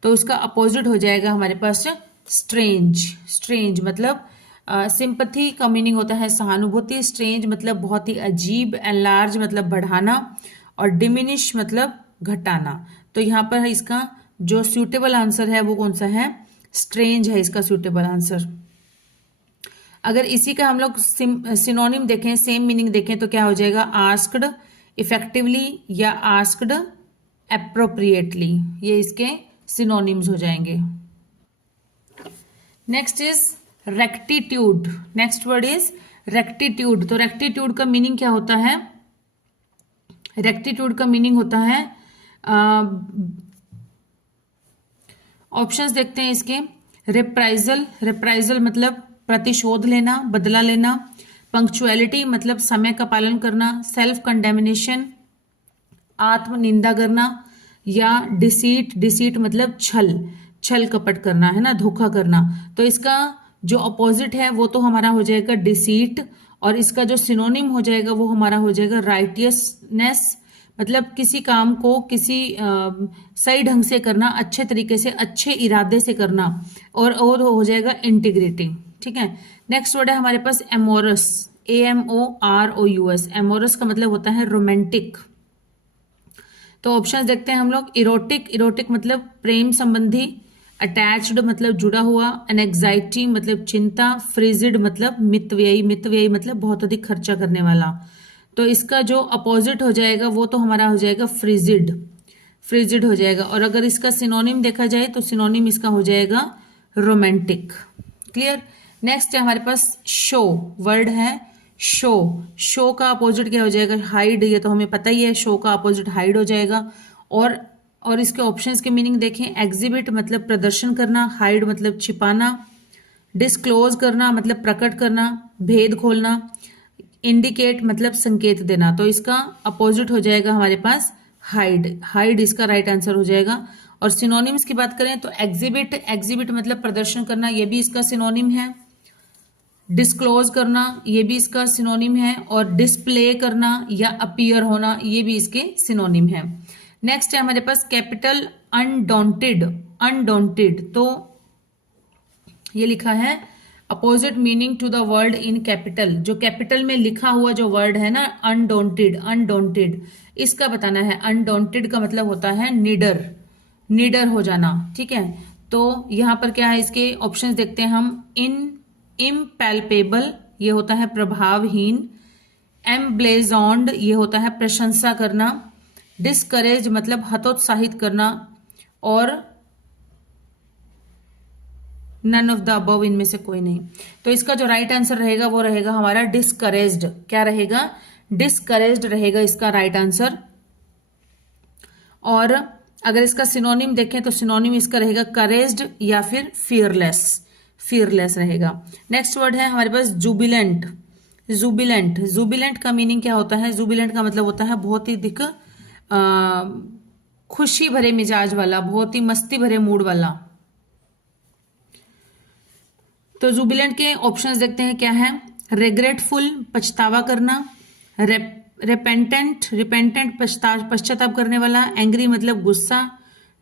तो उसका अपोजिट हो जाएगा हमारे पास स्ट्रेंज। स्ट्रेंज मतलब सिंपथी का मीनिंग होता है सहानुभूति। स्ट्रेंज मतलब बहुत ही अजीब। एनलार्ज मतलब बढ़ाना, और डिमिनिश मतलब घटाना। तो यहाँ पर इसका जो सूटेबल आंसर है वो कौन सा है, स्ट्रेंज है इसका सूटेबल आंसर। अगर इसी का हम लोग सिनोनिम देखें, सेम मीनिंग देखें, तो क्या हो जाएगा, आस्क्ड इफेक्टिवली या आस्क्ड एप्रोप्रिएटली। ये इसके सिनोनिम्स हो जाएंगे। Next is rectitude. Next word is rectitude. तो रेक्टिट्यूड का मीनिंग क्या होता है, रेक्टिट्यूड का मीनिंग होता है, ऑप्शंस देखते हैं इसके। रिप्राइजल, रिप्राइजल मतलब प्रतिशोध लेना, बदला लेना। पंक्चुअलिटी मतलब समय का पालन करना। सेल्फ कंडेमिनेशन आत्म निंदा करना। या डिसीट, डिसीट मतलब छल, छल कपट करना है ना, धोखा करना। तो इसका जो अपोजिट है वो तो हमारा हो जाएगा डिसीट, और इसका जो सिनोनिम हो जाएगा वो हमारा हो जाएगा राइटियसनेस, मतलब किसी काम को किसी सही ढंग से करना, अच्छे तरीके से, अच्छे इरादे से करना। और हो जाएगा इंटीग्रिटी। ठीक है। नेक्स्ट वर्ड है हमारे पास एमोरस, AMOROUS। एमोरस का मतलब होता है रोमांटिक। तो ऑप्शंस देखते हैं हम लोग। इरोटिक, इरोटिक मतलब प्रेम संबंधी। अटैच्ड मतलब जुड़ा हुआ। एनेक्साइटी मतलब चिंता। फ्रिजिड मतलब मितव्ययी, मितव्ययी मतलब बहुत अधिक खर्चा करने वाला। तो इसका जो अपोजिट हो जाएगा वो तो हमारा हो जाएगा फ्रिजिड, फ्रिजिड हो जाएगा। और अगर इसका सिनोनिम देखा जाए तो सिनोनिम इसका हो जाएगा रोमांटिक। क्लियर। नेक्स्ट है हमारे पास शो। वर्ड है शो। शो का अपोजिट क्या हो जाएगा, हाइड। ये तो हमें पता ही है, शो का अपोजिट हाइड हो जाएगा। और इसके ऑप्शंस के मीनिंग देखें। एग्जिबिट मतलब प्रदर्शन करना। हाइड मतलब छिपाना। डिस्क्लोज करना मतलब प्रकट करना, भेद खोलना। इंडिकेट मतलब संकेत देना, तो इसका अपोजिट हो जाएगा हमारे पास हाइड, हाइड इसका राइट आंसर हो जाएगा। और सिनोनिम्स की बात करें तो एग्जिबिट, एग्जिबिट मतलब प्रदर्शन करना, ये भी इसका सिनोनिम है। डिस्क्लोज करना, ये भी इसका सिनोनिम है। और डिस्प्ले करना या अपीयर होना, ये भी इसके सिनोनिम है। नेक्स्ट है हमारे पास कैपिटल अनडॉन्टेड, अनडॉन्टेड, तो ये लिखा है opposite meaning to the word in capital, जो कैपिटल में लिखा हुआ जो वर्ड है ना अनडॉन्टेड, अनडॉन्टेड, इसका बताना है। अनडॉन्टेड का मतलब होता है निडर, निडर हो जाना, ठीक है। तो यहां पर क्या है, इसके ऑप्शंस देखते हैं हम। इम्पैल्पेबल, ये होता है प्रभावहीन। एम्ब्लेजॉन्ड, ये होता है प्रशंसा करना। डिस्करेज मतलब हतोत्साहित करना। और नन ऑफ द अबव, इनमें से कोई नहीं। तो इसका जो राइट आंसर रहेगा वो रहेगा हमारा डिस्करेज्ड। क्या रहेगा, डिस्करेज्ड रहेगा इसका राइट आंसर। और अगर इसका सिनोनिम देखें तो सिनोनिम इसका रहेगा करेज्ड या फिर फियरलेस, फियरलेस रहेगा। नेक्स्ट वर्ड है हमारे पास जुबिलेंट, जुबिलेंट, जुबिलेंट का मीनिंग क्या होता है? जुबिलेंट का मतलब होता है बहुत ही अधिक खुशी भरे मिजाज वाला, बहुत ही मस्ती भरे मूड वाला। तो जुबिलेंट के ऑप्शंस देखते हैं क्या है। रिग्रेटफुल, पछतावा करना। रिपेंटेंट, रिपेंटेंट पश्चाताप करने वाला। एंग्री मतलब गुस्सा।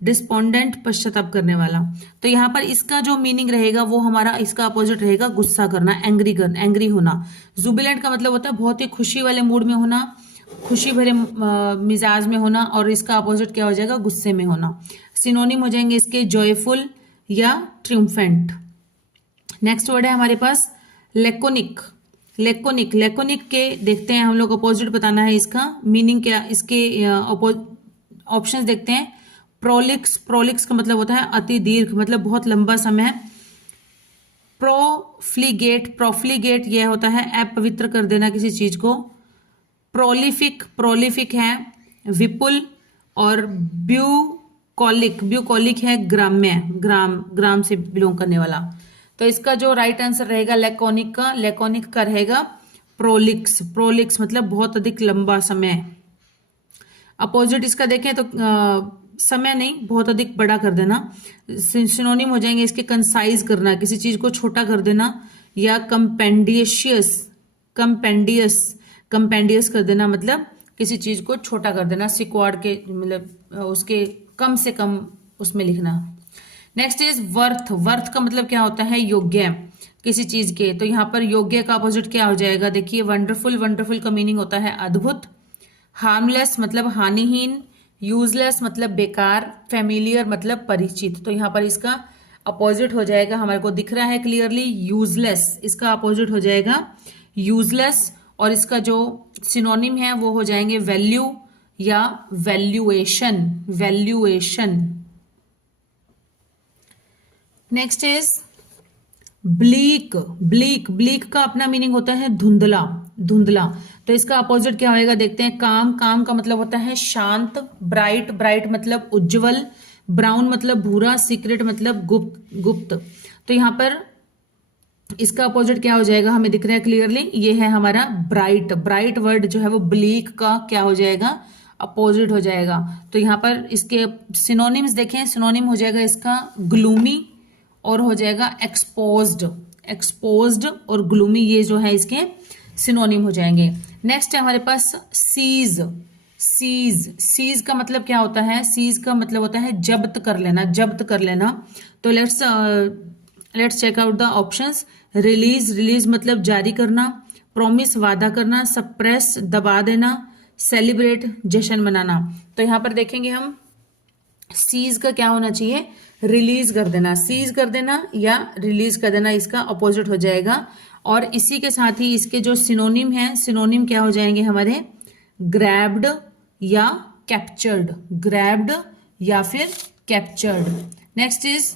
डिस्पोंडेंट पश्चाताप करने वाला। तो यहाँ पर इसका जो मीनिंग रहेगा वो हमारा इसका अपोजिट रहेगा गुस्सा करना, एंग्री करना, एंग्री होना। जुबिलेंट का मतलब होता है बहुत ही खुशी वाले मूड में होना, खुशी भरे मिजाज में होना। और इसका अपोजिट क्या हो जाएगा, गुस्से में होना। सिनोनिम हो जाएंगे इसके जॉयफुल या ट्रिumphant। नेक्स्ट वर्ड है हमारे पास लेकोनिक, लेकोनिक, लेकोनिक के देखते हैं हम लोग अपोजिट बताना है इसका मीनिंग क्या। इसके ऑप्शंस देखते हैं। प्रोलिक्स, प्रोलिक्स का मतलब होता है अति दीर्घ, मतलब बहुत लंबा समय। प्रोफ्लीगेट, प्रोफ्लीगेट यह होता है अपवित्र कर देना किसी चीज को। प्रोलिफिक, प्रोलिफिक है विपुल। और ब्यूकॉलिक, ब्यूकॉलिक है ग्राम्य, ग्राम, ग्राम से बिलोंग करने वाला। तो इसका जो राइट आंसर रहेगा लेकोनिक का, लेकोनिक का रहेगा प्रोलिक्स, प्रोलिक्स मतलब बहुत अधिक लंबा समय। अपोजिट इसका देखें तो समय नहीं, बहुत अधिक बड़ा कर देना। सिनोनिम हो जाएंगे इसके कंसाइज करना, किसी चीज को छोटा कर देना। या कंपेंडिशियस, कंपेंडियस, कंपेंडियस कर देना मतलब किसी चीज को छोटा कर देना, सिक्वाड के मतलब उसके कम से कम उसमें लिखना। नेक्स्ट इज वर्थ, वर्थ का मतलब क्या होता है, योग्य किसी चीज के। तो यहाँ पर योग्य का अपोजिट क्या हो जाएगा, देखिए वंडरफुल, वंडरफुल का मीनिंग होता है अद्भुत। हार्मलेस मतलब हानिहीन। यूजलेस मतलब बेकार। फेमिलियर मतलब परिचित। तो यहाँ पर इसका अपोजिट हो जाएगा, हमारे को दिख रहा है क्लियरली, यूजलेस, इसका अपोजिट हो जाएगा यूजलेस। और इसका जो सिनोनिम है वो हो जाएंगे वैल्यू या valuation, valuation. Next is bleak, bleak, bleak का अपना मीनिंग होता है धुंधला, धुंधला। तो इसका अपोजिट क्या होएगा देखते हैं। काम, काम का मतलब होता है शांत। ब्राइट, ब्राइट मतलब उज्जवल। ब्राउन मतलब भूरा। सीक्रेट मतलब गुप्त, गुप्त। तो यहाँ पर इसका अपोजिट क्या हो जाएगा, हमें दिख रहा है क्लियरली, ये है हमारा ब्राइट। ब्राइट वर्ड जो है वो ब्लीक का क्या हो जाएगा, अपोजिट हो जाएगा। तो यहाँ पर इसके सिनोनिम्स देखें, सिनोनिम हो जाएगा इसका ग्लूमी और हो जाएगा एक्सपोज्ड, एक्सपोज्ड और ग्लूमी, ये जो है इसके सिनोनिम हो जाएंगे। नेक्स्ट है हमारे पास सीज, सीज, सीज का मतलब क्या होता है, सीज का मतलब होता है जब्त कर लेना, जब्त कर लेना। तो let's check out the options. Release, release मतलब जारी करना। प्रॉमिस वादा करना। सप्रेस दबा देना। सेलिब्रेट जश्न मनाना। तो यहाँ पर देखेंगे हम सीज का क्या होना चाहिए, रिलीज कर देना, सीज कर देना या रिलीज कर देना, इसका अपोजिट हो जाएगा। और इसी के साथ ही इसके जो सिनोनिम है, सिनोनिम क्या हो जाएंगे हमारे, ग्रैब्ड या कैप्चर्ड, ग्रैब्ड या फिर captured. Next is,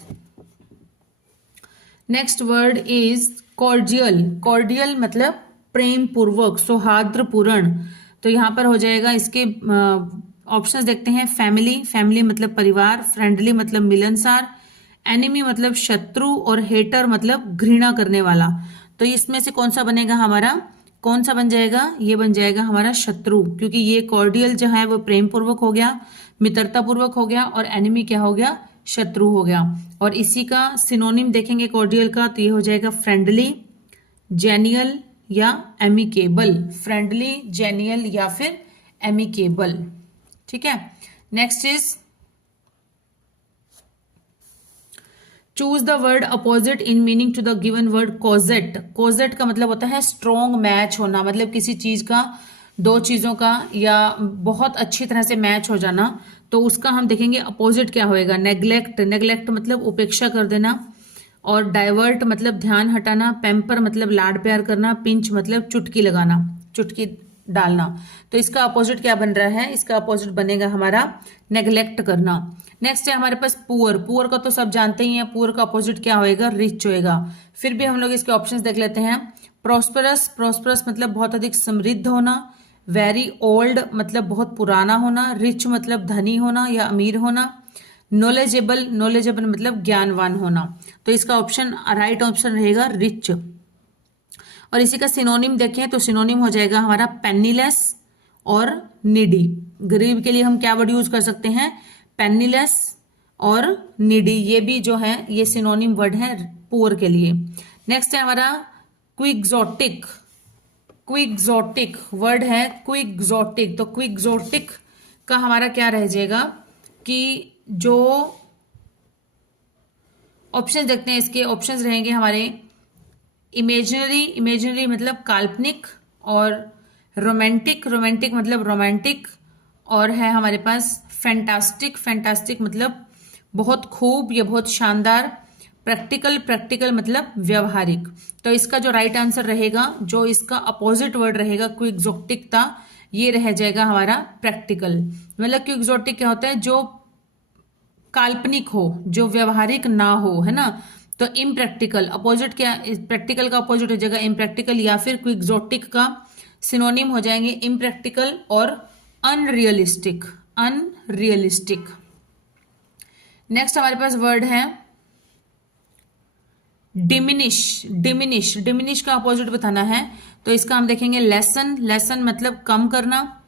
next word is cordial, cordial मतलब प्रेम पूर्वक, सौहार्दपूर्ण। तो यहाँ पर हो जाएगा इसके ऑप्शंस देखते हैं। फैमिली, फैमिली मतलब परिवार। फ्रेंडली मतलब मिलनसार। एनिमी मतलब शत्रु। और हेटर मतलब घृणा करने वाला। तो इसमें से कौन सा बनेगा हमारा, कौन सा बन जाएगा, ये बन जाएगा हमारा शत्रु, क्योंकि ये कॉर्डियल जो है वो प्रेम पूर्वक हो गया, मित्रता पूर्वक हो गया, और एनिमी क्या हो गया, शत्रु हो गया। और इसी का सिनोनिम देखेंगे कॉर्डियल का, तो ये हो जाएगा फ्रेंडली, जेनियल या एमिकेबल। फ्रेंडली, जेनियल या फिर एमिकेबल। ठीक है। Next is choose the word opposite in meaning to the given word cogent. Cogent का मतलब होता है स्ट्रॉन्ग मैच होना, मतलब किसी चीज का, दो चीजों का या बहुत अच्छी तरह से मैच हो जाना। तो उसका हम देखेंगे अपोजिट क्या होएगा, नेग्लेक्ट। नेग्लेक्ट मतलब उपेक्षा कर देना, और डाइवर्ट मतलब ध्यान हटाना, पैम्पर मतलब लाड प्यार करना, पिंच मतलब चुटकी लगाना, चुटकी डालना। तो इसका अपोजिट क्या बन रहा है, इसका अपोजिट बनेगा हमारा नेग्लेक्ट करना। नेक्स्ट है हमारे पास पुअर। पुअर का तो सब जानते ही हैं, पुअर का अपोजिट क्या होएगा, रिच होएगा। फिर भी हम लोग इसके ऑप्शंस देख लेते हैं। प्रॉस्परस, प्रॉस्परस मतलब बहुत अधिक समृद्ध होना। वेरी ओल्ड मतलब बहुत पुराना होना। रिच मतलब धनी होना या अमीर होना। नॉलेजेबल, नॉलेजेबल मतलब ज्ञानवान होना। तो इसका ऑप्शन, राइट ऑप्शन रहेगा रिच। और इसी का सिनोनिम देखें तो सिनोनिम हो जाएगा हमारा पेनीलेस और नीडी। गरीब के लिए हम क्या वर्ड यूज कर सकते हैं, पेनीलेस और नीडी, ये भी जो है ये सिनोनिम वर्ड है पुअर के लिए। नेक्स्ट है हमारा क्विक्सोटिक। क्विक्सोटिक वर्ड है क्विक्सोटिक। तो क्विक्सोटिक का हमारा क्या रह जाएगा कि जो ऑप्शन देखते हैं, इसके ऑप्शंस रहेंगे हमारे इमेजिनरी, इमेजिनरी मतलब काल्पनिक, और रोमांटिक, रोमांटिक मतलब रोमांटिक, और है हमारे पास फैंटास्टिक, फैंटास्टिक मतलब बहुत खूब या बहुत शानदार। प्रैक्टिकल, प्रैक्टिकल मतलब व्यवहारिक। तो इसका जो राइट आंसर रहेगा, जो इसका अपोजिट वर्ड रहेगा क्विक्सोटिक था, ये रह जाएगा हमारा प्रैक्टिकल। मतलब क्विक्सोटिक क्या होता है, जो काल्पनिक हो, जो व्यवहारिक ना हो, है ना। तो इम्प्रैक्टिकल, अपोजिट क्या, प्रैक्टिकल का अपोजिट हो जाएगा इम्प्रैक्टिकल, या फिर क्विक्सोटिक का सिनोनिम हो जाएंगे इम्प्रैक्टिकल और अनरियलिस्टिक, अनरियलिस्टिक। नेक्स्ट हमारे पास वर्ड है डिमिनिश। डिमिनिश, डिमिनिश का अपोजिट बताना है, तो इसका हम देखेंगे लेसन। लेसन मतलब कम करना।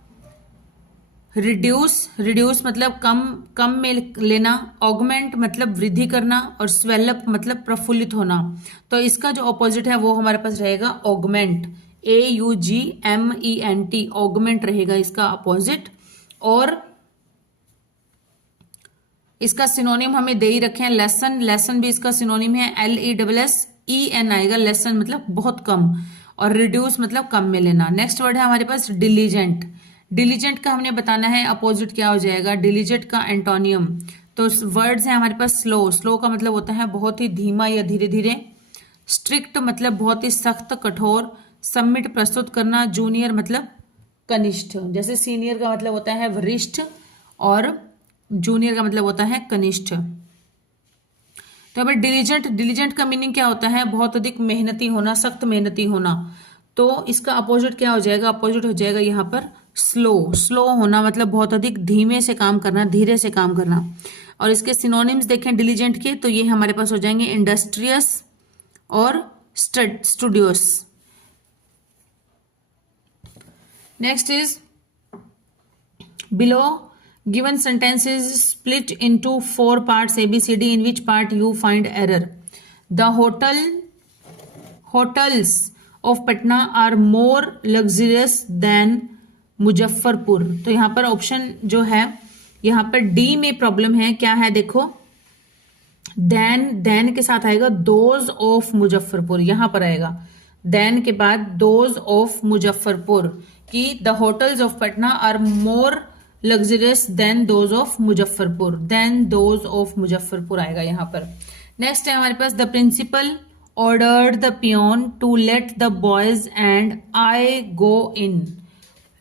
रिड्यूस, रिड्यूस मतलब कम, कम में लेना। ऑगमेंट मतलब वृद्धि करना, और स्वेलअप मतलब प्रफुल्लित होना। तो इसका जो ऑपोजिट है वो हमारे पास रहेगा ऑगमेंट, AUGMENT, ऑगमेंट रहेगा इसका अपोजिट। और इसका सिनोनिम हमें दे ही रखे हैं लेसन। लेसन भी इसका सिनोनिम है LESSEN आएगा, लेसन मतलब बहुत कम, और रिड्यूस मतलब कम में लेना। नेक्स्ट वर्ड है हमारे पास डिलीजेंट। डिलीजेंट का हमने बताना है अपोजिट क्या हो जाएगा, डिलीजेंट का एंटोनियम। तो वर्ड्स हैं हमारे पास स्लो। स्लो का मतलब होता है बहुत ही धीमा या धीरे धीरे। स्ट्रिक्ट मतलब बहुत ही सख्त, कठोर। सबमिट प्रस्तुत करना। जूनियर मतलब कनिष्ठ, जैसे सीनियर का मतलब होता है वरिष्ठ, और जूनियर का मतलब होता है कनिष्ठ। तो अब डिलीजेंट, डिलीजेंट का मीनिंग क्या होता है, बहुत अधिक मेहनती होना, सख्त मेहनती होना। तो इसका अपोजिट क्या हो जाएगा, अपोजिट हो जाएगा यहाँ पर स्लो। स्लो होना मतलब बहुत अधिक धीमे से काम करना, धीरे से काम करना। और इसके सिनोनिम्स देखें डिलीजेंट के, तो ये हमारे पास हो जाएंगे इंडस्ट्रियस और studios. Next is below given sentence is split into 4 parts ABCD, in which part you find error. The hotels of Patna are more luxurious than Muzaffarpur. तो यहाँ पर ऑप्शन जो है, यहाँ पर डी में प्रॉब्लम है, क्या है देखो, देन के साथ आएगा दोज ऑफ मुजफ्फरपुर, यहाँ पर आएगा देन के बाद दोज ऑफ मुजफ्फरपुर, कि the hotels of Patna are more luxurious than those of Muzaffarpur, than those of Muzaffarpur आएगा यहाँ पर। नेक्स्ट है हमारे पास the principal ordered the peon to let the boys and I go in.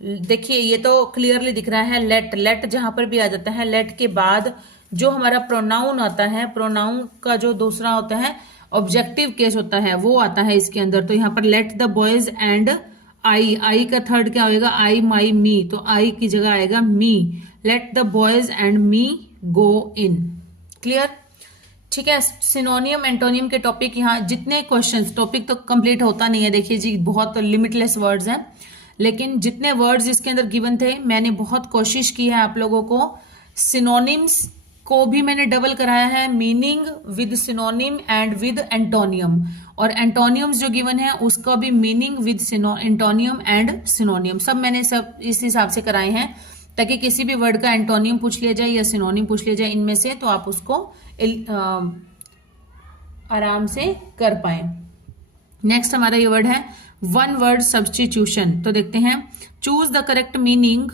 देखिए ये तो क्लियरली दिख रहा है लेट। लेट जहां पर भी आ जाता है, लेट के बाद जो हमारा प्रोनाउन आता है, प्रोनाउन का जो दूसरा होता है ऑब्जेक्टिव केस होता है, वो आता है इसके अंदर। तो यहाँ पर लेट द बॉयज एंड आई का थर्ड क्या होगा, आई माई मी, तो आई की जगह आएगा me. Let the boys and me go in. Clear. ठीक है, सिनोनियम एंटोनियम के टॉपिक यहाँ जितने क्वेश्चंस, टॉपिक तो कंप्लीट होता नहीं है, देखिए जी बहुत लिमिटलेस वर्ड्स हैं, लेकिन जितने वर्ड्स इसके अंदर गिवन थे मैंने बहुत कोशिश की है आप लोगों को सिनोनिम्स को भी मैंने डबल कराया है, meaning with synonym and with antonym, और एंटोनियम्स जो गिवन है उसका भी मीनिंग विद एंटोनियम एंड सिनोनियम, सब मैंने सब इस हिसाब से कराए हैं ताकि किसी भी वर्ड का एंटोनियम पूछ लिया जाए या सिनोनिम पूछ लिया जाए इनमें से, तो आप उसको आराम से कर पाए। नेक्स्ट हमारा ये वर्ड है वन वर्ड सब्स्टिट्यूशन। तो देखते हैं, choose the correct meaning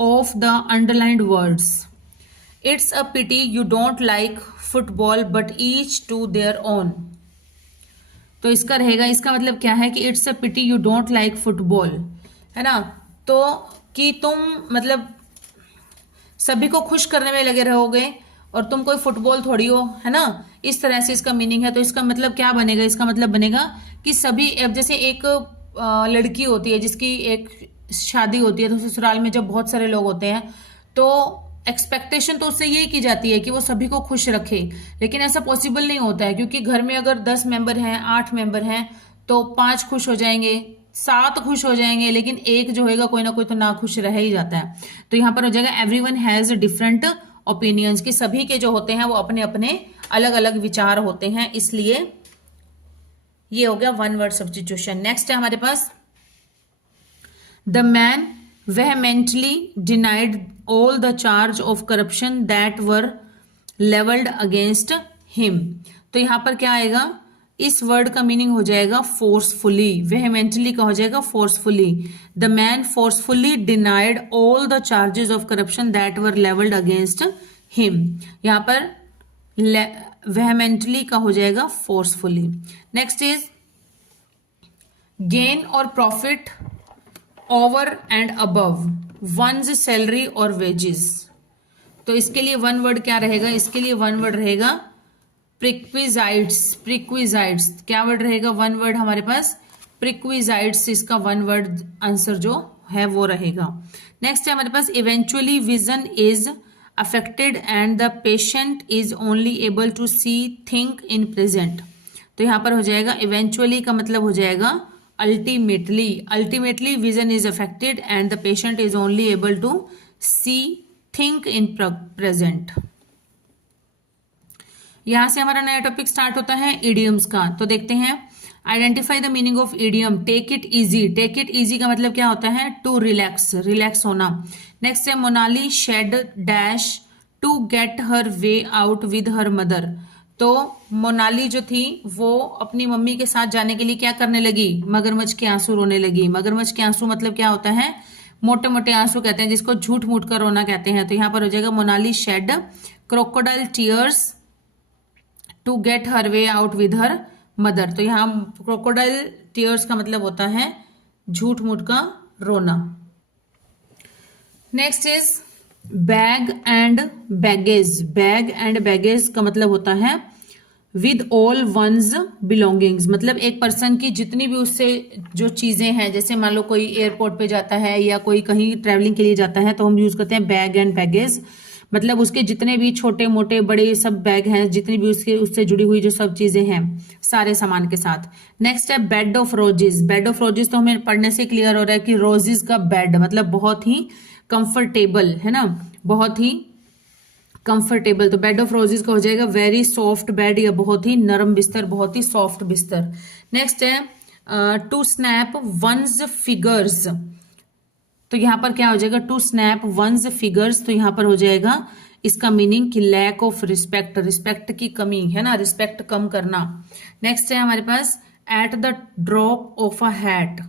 of the underlined words. It's a pity you don't like football but each to their own. तो इसका रहेगा, इसका मतलब क्या है कि it's a pity you don't like football, है ना, तो कि तुम मतलब सभी को खुश करने में लगे रहोगे और तुम कोई फुटबॉल थोड़ी हो, है ना, इस तरह से इसका मीनिंग है। तो इसका मतलब क्या बनेगा, इसका मतलब बनेगा कि सभी, अब जैसे एक लड़की होती है जिसकी एक शादी होती है, तो ससुराल में जब बहुत सारे लोग होते हैं तो एक्सपेक्टेशन तो उससे यही की जाती है कि वो सभी को खुश रखे, लेकिन ऐसा पॉसिबल नहीं होता है क्योंकि घर में अगर 10 मेंबर हैं, 8 मेंबर हैं, तो 5 खुश हो जाएंगे, 7 खुश हो जाएंगे, लेकिन एक जो होगा कोई ना कोई तो ना खुश रह ही जाता है। तो यहाँ पर हो जाएगा एवरीवन हैज डिफरेंट ओपिनियंस, कि सभी के जो होते हैं वो अपने अपने अलग अलग विचार होते हैं, इसलिए ये हो गया वन वर्ड सब्स्टिट्यूशन। नेक्स्ट है हमारे पास the man vehemently denied all the charge of corruption that were leveled against him। तो यहां पर क्या आएगा, इस वर्ड का मीनिंग हो जाएगा फोर्सफुली, वेहेमेंटली का हो जाएगा forcefully. The man forcefully denied all the charges of corruption that were levelled against him. यहां पर वेहेमेंटली का हो जाएगा forcefully. Next is gain or profit over and above one's salary or wages. तो इसके लिए वन वर्ड क्या रहेगा, इसके लिए वन वर्ड रहेगा प्रिक्विजाइट्स। प्रिक्विजाइट्स क्या वर्ड रहेगा, वन वर्ड हमारे पास प्रिक्विजाइट्स, इसका वन वर्ड आंसर जो है वो रहेगा। नेक्स्ट है हमारे पास eventually vision is affected and the patient is only able to see things in present. तो यहां पर हो जाएगा इवेंचुअली का मतलब हो जाएगा ultimately, ultimately vision is affected and the patient is only able to see think in present। यहां से हमारा नया टॉपिक स्टार्ट होता है इडियम्स का। तो देखते हैं, identify the meaning of idiom. Take it easy. Take it easy का मतलब क्या होता है, टू रिलैक्स, रिलैक्स होना। नेक्स्ट है Monali shed dash to get her way out with her mother. तो मोनाली जो थी वो अपनी मम्मी के साथ जाने के लिए क्या करने लगी, मगरमच्छ के आंसू रोने लगी। मगरमच्छ के आंसू मतलब क्या होता है, मोटे मोटे आंसू कहते हैं, जिसको झूठ मूठ कर रोना कहते हैं। तो यहां पर हो जाएगा Monali shed crocodile tears to get her way out with her mother. तो यहां क्रोकोडाइल टीयर्स का मतलब होता है झूठ मूठ का रोना। Next is bag and baggage. Bag and baggage का मतलब होता है विद ऑल वंस बिलोंगिंग्स, मतलब एक पर्सन की जितनी भी उससे जो चीजें हैं, जैसे मान लो कोई एयरपोर्ट पे जाता है या कोई कहीं ट्रैवलिंग के लिए जाता है तो हम यूज करते हैं बैग एंड बैगेज, मतलब उसके जितने भी छोटे मोटे बड़े सब बैग हैं, जितनी भी उसके उससे जुड़ी हुई जो सब चीजें हैं सारे सामान के साथ। नेक्स्ट है bed of roses. Bed of roses तो हमें पढ़ने से क्लियर हो रहा है कि रोजेस का बेड मतलब बहुत ही कंफर्टेबल, है ना, बहुत ही कंफर्टेबल। तो बेड ऑफ रोजेस का हो जाएगा वेरी सॉफ्ट बेड, या बहुत ही नरम बिस्तर, बहुत ही सॉफ्ट बिस्तर। नेक्स्ट है टू स्नैप वंस फिगर्स। तो यहां पर क्या हो जाएगा, टू स्नैप वंस फिगर्स। तो यहां पर हो जाएगा इसका मीनिंग कि लैक ऑफ रिस्पेक्ट, रिस्पेक्ट की कमी, है ना, रिस्पेक्ट कम करना। नेक्स्ट है हमारे पास at the drop of a hat.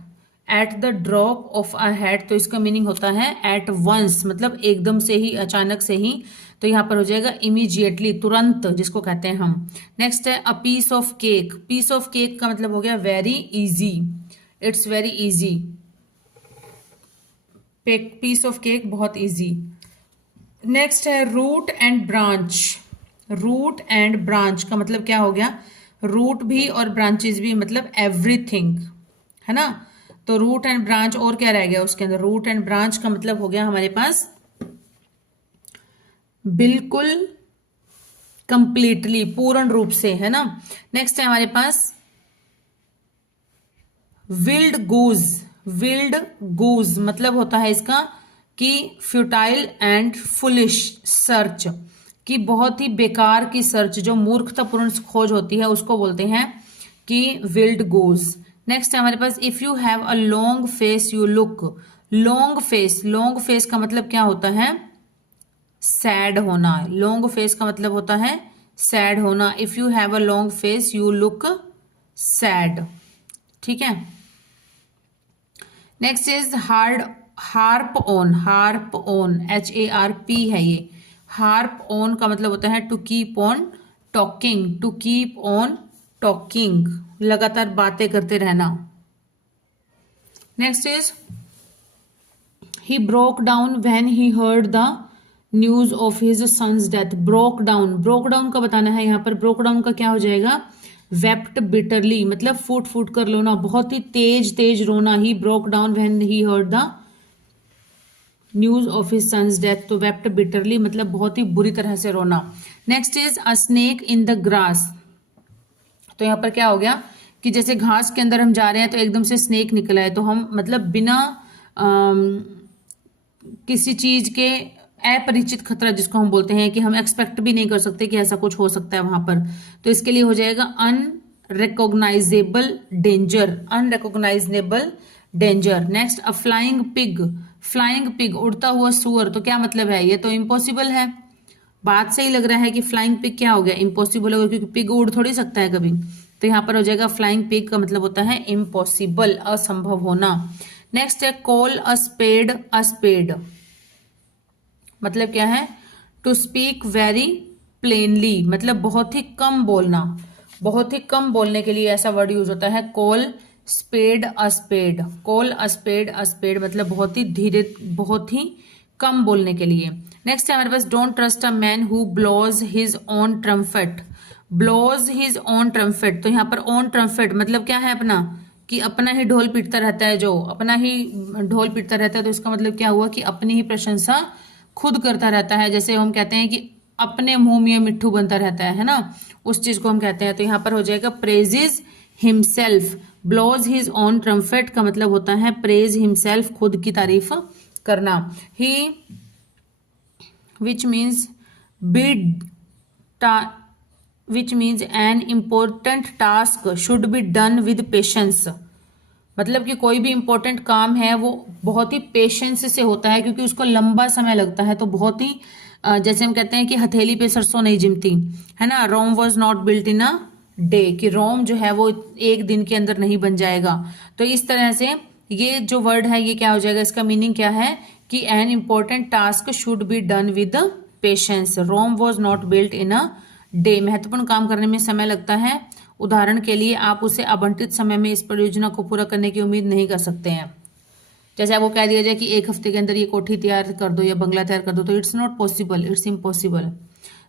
At the drop of a hat, तो इसका मीनिंग होता है एट वंस, मतलब एकदम से ही, अचानक से ही। तो यहां पर हो जाएगा इमीडिएटली, तुरंत, जिसको कहते हैं हम। नेक्स्ट है a piece of cake. Piece of cake का मतलब हो गया very easy, it's very easy. Piece of cake बहुत इजी। नेक्स्ट है root and branch. Root and branch का मतलब क्या हो गया, रूट भी और ब्रांचेस भी, मतलब एवरीथिंग, है ना। तो रूट एंड ब्रांच, और क्या रह गया उसके अंदर, रूट एंड ब्रांच का मतलब हो गया हमारे पास बिल्कुल कंप्लीटली, पूर्ण रूप से, है ना। नेक्स्ट है हमारे पास विल्ड गूज। विल्ड गूज मतलब होता है इसका कि फ्यूटाइल एंड फुलिश सर्च, कि बहुत ही बेकार की सर्च, जो मूर्खतापूर्ण खोज होती है उसको बोलते हैं कि विल्ड गूज। नेक्स्ट है हमारे पास if you have a long face you look. Long face, long face का मतलब क्या होता है? सैड होना। लॉन्ग फेस का मतलब होता है सैड होना। If you have a long face you look sad, ठीक है। Next is hard, harp on. Harp on, HARP है ये। हार्प ऑन का मतलब होता है to keep on talking, to keep on talking, लगातार बातें करते रहना। Next is he broke down when he heard the news of his son's death। broke down, broke down का बताना है यहाँ पर। broke down का क्या हो जाएगा? wept bitterly, मतलब फूट फूट कर रोना, बहुत ही तेज तेज रोना। he broke down when he heard the news of his son's death, तो wept bitterly मतलब बहुत ही बुरी तरह से रोना। next is a snake in the grass। तो यहाँ पर क्या हो गया कि जैसे घास के अंदर हम जा रहे हैं तो एकदम से स्नेक निकला है, तो हम मतलब बिना किसी चीज के अपरिचित खतरा जिसको हम बोलते हैं, कि हम एक्सपेक्ट भी नहीं कर सकते कि ऐसा कुछ हो सकता है वहां पर, तो इसके लिए हो जाएगा unrecognisable danger. Unrecognisable danger. Next a flying pig. Flying pig, उड़ता हुआ सुअर, तो क्या मतलब है? ये तो इम्पॉसिबल है। बात से ही लग रहा है कि फ्लाइंग पिग क्या हो गया? इम्पॉसिबल हो गया, क्योंकि पिग उड़ थोड़ी सकता है कभी। तो यहाँ पर हो जाएगा फ्लाइंग पिग का मतलब होता है इम्पॉसिबल, असंभव होना। नेक्स्ट है call a spade. A spade मतलब क्या है? टू स्पीक वेरी प्लेनली, मतलब बहुत ही कम बोलना। बहुत ही कम बोलने के लिए ऐसा वर्ड यूज होता है, call spade a spade. Call a spade a spade मतलब बहुत ही धीरे, बहुत ही कम बोलने के लिए। नेक्स्ट है हमारे पास don't trust a man who blows his own trumpet. Blows his own trumpet, तो यहाँ पर ओन ट्रम्फेट मतलब क्या है? अपना, कि अपना ही ढोल पीटता रहता है, जो अपना ही ढोल पीटता रहता है, तो इसका मतलब क्या हुआ कि अपनी ही प्रशंसा खुद करता रहता है। जैसे हम कहते हैं कि अपने मुंह में मिट्ठू बनता रहता है ना, उस चीज को हम कहते हैं। तो यहाँ पर हो जाएगा praises himself. Blows his own trumpet का मतलब होता है प्रेज हिमसेल्फ, खुद की तारीफ करना। ही which means bid, which means an important task should be done with patience. मतलब कि कोई भी इंपॉर्टेंट काम है वो बहुत ही पेशेंस से होता है, क्योंकि उसको लंबा समय लगता है। तो बहुत ही जैसे हम कहते हैं कि हथेली पे सरसों नहीं जिमती, है ना। Rome was not built in a day, कि रोम जो है वो एक दिन के अंदर नहीं बन जाएगा। तो इस तरह से ये जो वर्ड है ये क्या हो जाएगा? इसका मीनिंग क्या है कि an important task should be done with patience. Rome was not built in a day, महत्वपूर्ण काम करने में समय लगता है। उदाहरण के लिए आप उसे आवंटित समय में इस परियोजना को पूरा करने की उम्मीद नहीं कर सकते हैं। जैसे आपको कह दिया जाए कि एक हफ्ते के अंदर ये कोठी तैयार कर दो या बंगला तैयार कर दो, तो it's not possible, it's impossible.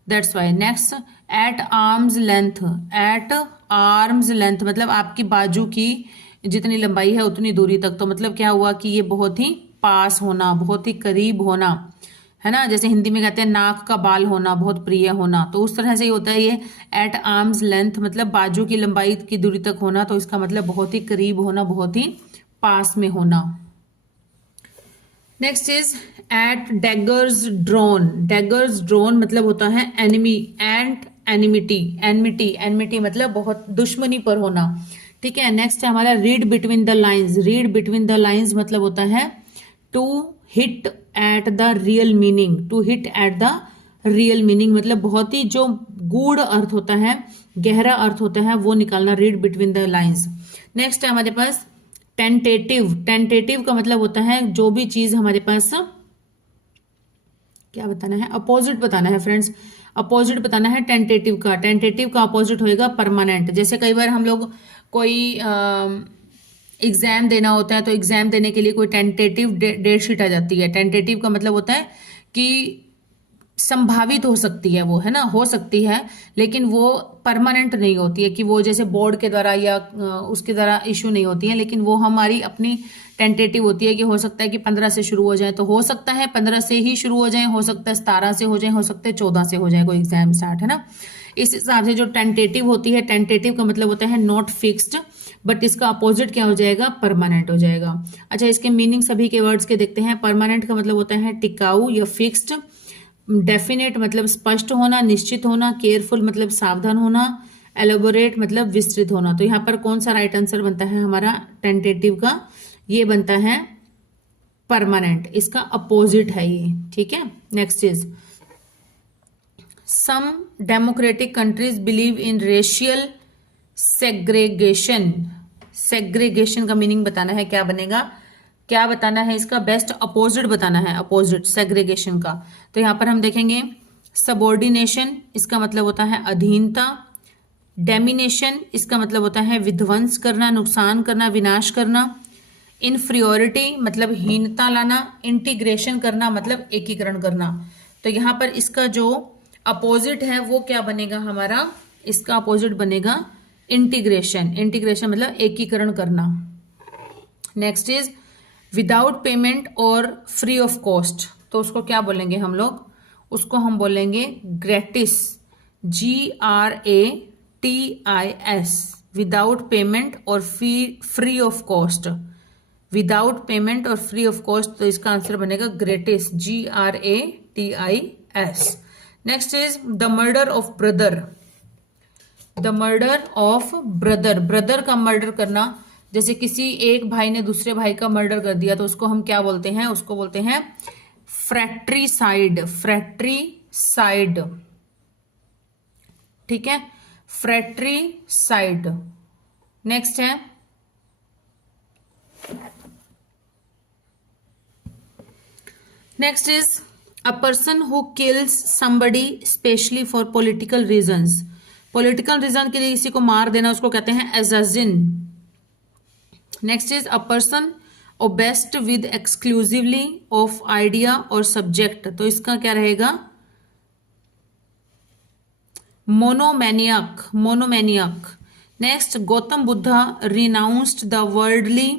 That's why. Next at arm's length. At arm's length मतलब आपकी बाजू की जितनी लंबाई है उतनी दूरी तक। तो मतलब क्या हुआ कि ये बहुत ही पास होना, बहुत ही करीब होना, है ना। जैसे हिंदी में कहते हैं नाक का बाल होना, बहुत प्रिय होना, तो उस तरह से ही होता है ये एट आर्म्स लेंथ, मतलब बाजू की लंबाई की दूरी तक होना। तो इसका मतलब बहुत ही करीब होना, बहुत ही पास में होना। Next is at daggers drawn. Daggers drawn मतलब होता है एनिमी एंड एनिमिटी। एनिमिटी, एनिमिटी मतलब बहुत दुश्मनी पर होना, ठीक है। नेक्स्ट है हमारा read between the lines. Read between the lines मतलब होता है to hit at the real meaning. To hit at the real meaning मतलब बहुत ही जो गूढ़ अर्थ होता है, गहरा अर्थ होता है, वो निकालना, read between the lines. Next है हमारे पास टेंटेटिव। टेंटेटिव का मतलब होता है जो भी चीज हमारे पास क्या बताना है? अपोजिट बताना है फ्रेंड्स, अपोजिट बताना है टेंटेटिव का। टेंटेटिव का अपोजिट होएगा परमानेंट। जैसे कई बार हम लोग कोई एग्जाम देना होता है, तो एग्जाम देने के लिए कोई टेंटेटिव डेट शीट आ जाती है। टेंटेटिव का मतलब होता है कि संभावित हो सकती है, वो है ना, हो सकती है, लेकिन वो परमानेंट नहीं होती है कि वो जैसे बोर्ड के द्वारा या उसके द्वारा इशू नहीं होती है, लेकिन वो हमारी अपनी टेंटेटिव होती है कि हो सकता है कि 15 से शुरू हो जाए, तो हो सकता है 15 से ही शुरू हो जाए, हो सकता है 17 से हो जाए, हो सकता है 14 से हो जाए कोई एग्जाम स्टार्ट, है ना। इस हिसाब से जो टेंटेटिव होती है, टेंटेटिव का मतलब होता है नॉट फिक्स्ड, बट इसका अपोजिट क्या हो जाएगा, परमानेंट हो जाएगा। अच्छा, इसके मीनिंग सभी के वर्ड्स के देखते हैं। परमानेंट का मतलब होता है टिकाऊ या फिक्स्ड, डेफिनेट मतलब स्पष्ट होना, निश्चित होना, केयरफुल मतलब सावधान होना, एलोबोरेट मतलब विस्तृत होना। तो यहाँ पर कौन सा राइट आंसर बनता है हमारा टेंटेटिव का, ये बनता है परमानेंट, इसका अपोजिट है ये, ठीक है। Next is some democratic countries believe in racial segregation. Segregation का मीनिंग बताना है, क्या बनेगा, क्या बताना है, इसका बेस्ट अपोजिट बताना है, अपोजिट सेग्रीगेशन का। तो यहां पर हम देखेंगे सबॉर्डिनेशन, इसका मतलब होता है अधीनता। डेमिनेशन, इसका मतलब होता है विध्वंस करना, नुकसान करना, विनाश करना। इन्फीरियोरिटी मतलब हीनता लाना। इंटीग्रेशन करना मतलब एकीकरण करना। तो यहां पर इसका जो अपोजिट है वो क्या बनेगा हमारा, इसका अपोजिट बनेगा इंटीग्रेशन। इंटीग्रेशन मतलब एकीकरण करना। नेक्स्ट इज विदाउट पेमेंट और फ्री ऑफ कॉस्ट, तो उसको क्या बोलेंगे हम लोग, उसको हम बोलेंगे ग्रेटिस, GRATIS, विदाउट पेमेंट और free of cost. Without payment और फ्री ऑफ कॉस्ट, तो इसका आंसर बनेगा ग्रेटिस, GRATIS। Next is the murder of brother. The murder of brother, brother का मर्डर करना, जैसे किसी एक भाई ने दूसरे भाई का मर्डर कर दिया तो उसको हम क्या बोलते हैं, उसको बोलते हैं फ्रैट्रीसाइड, फ्रैट्रीसाइड, ठीक है, फ्रैट्रीसाइड। नेक्स्ट है next is a person who kills somebody especially for political reasons. Political reason के लिए किसी को मार देना उसको कहते हैं assassin. Next is a person obsessed with exclusively of idea or subject, तो इसका क्या रहेगा, monomaniac, monomaniac. Next Gautam Buddha renounced the worldly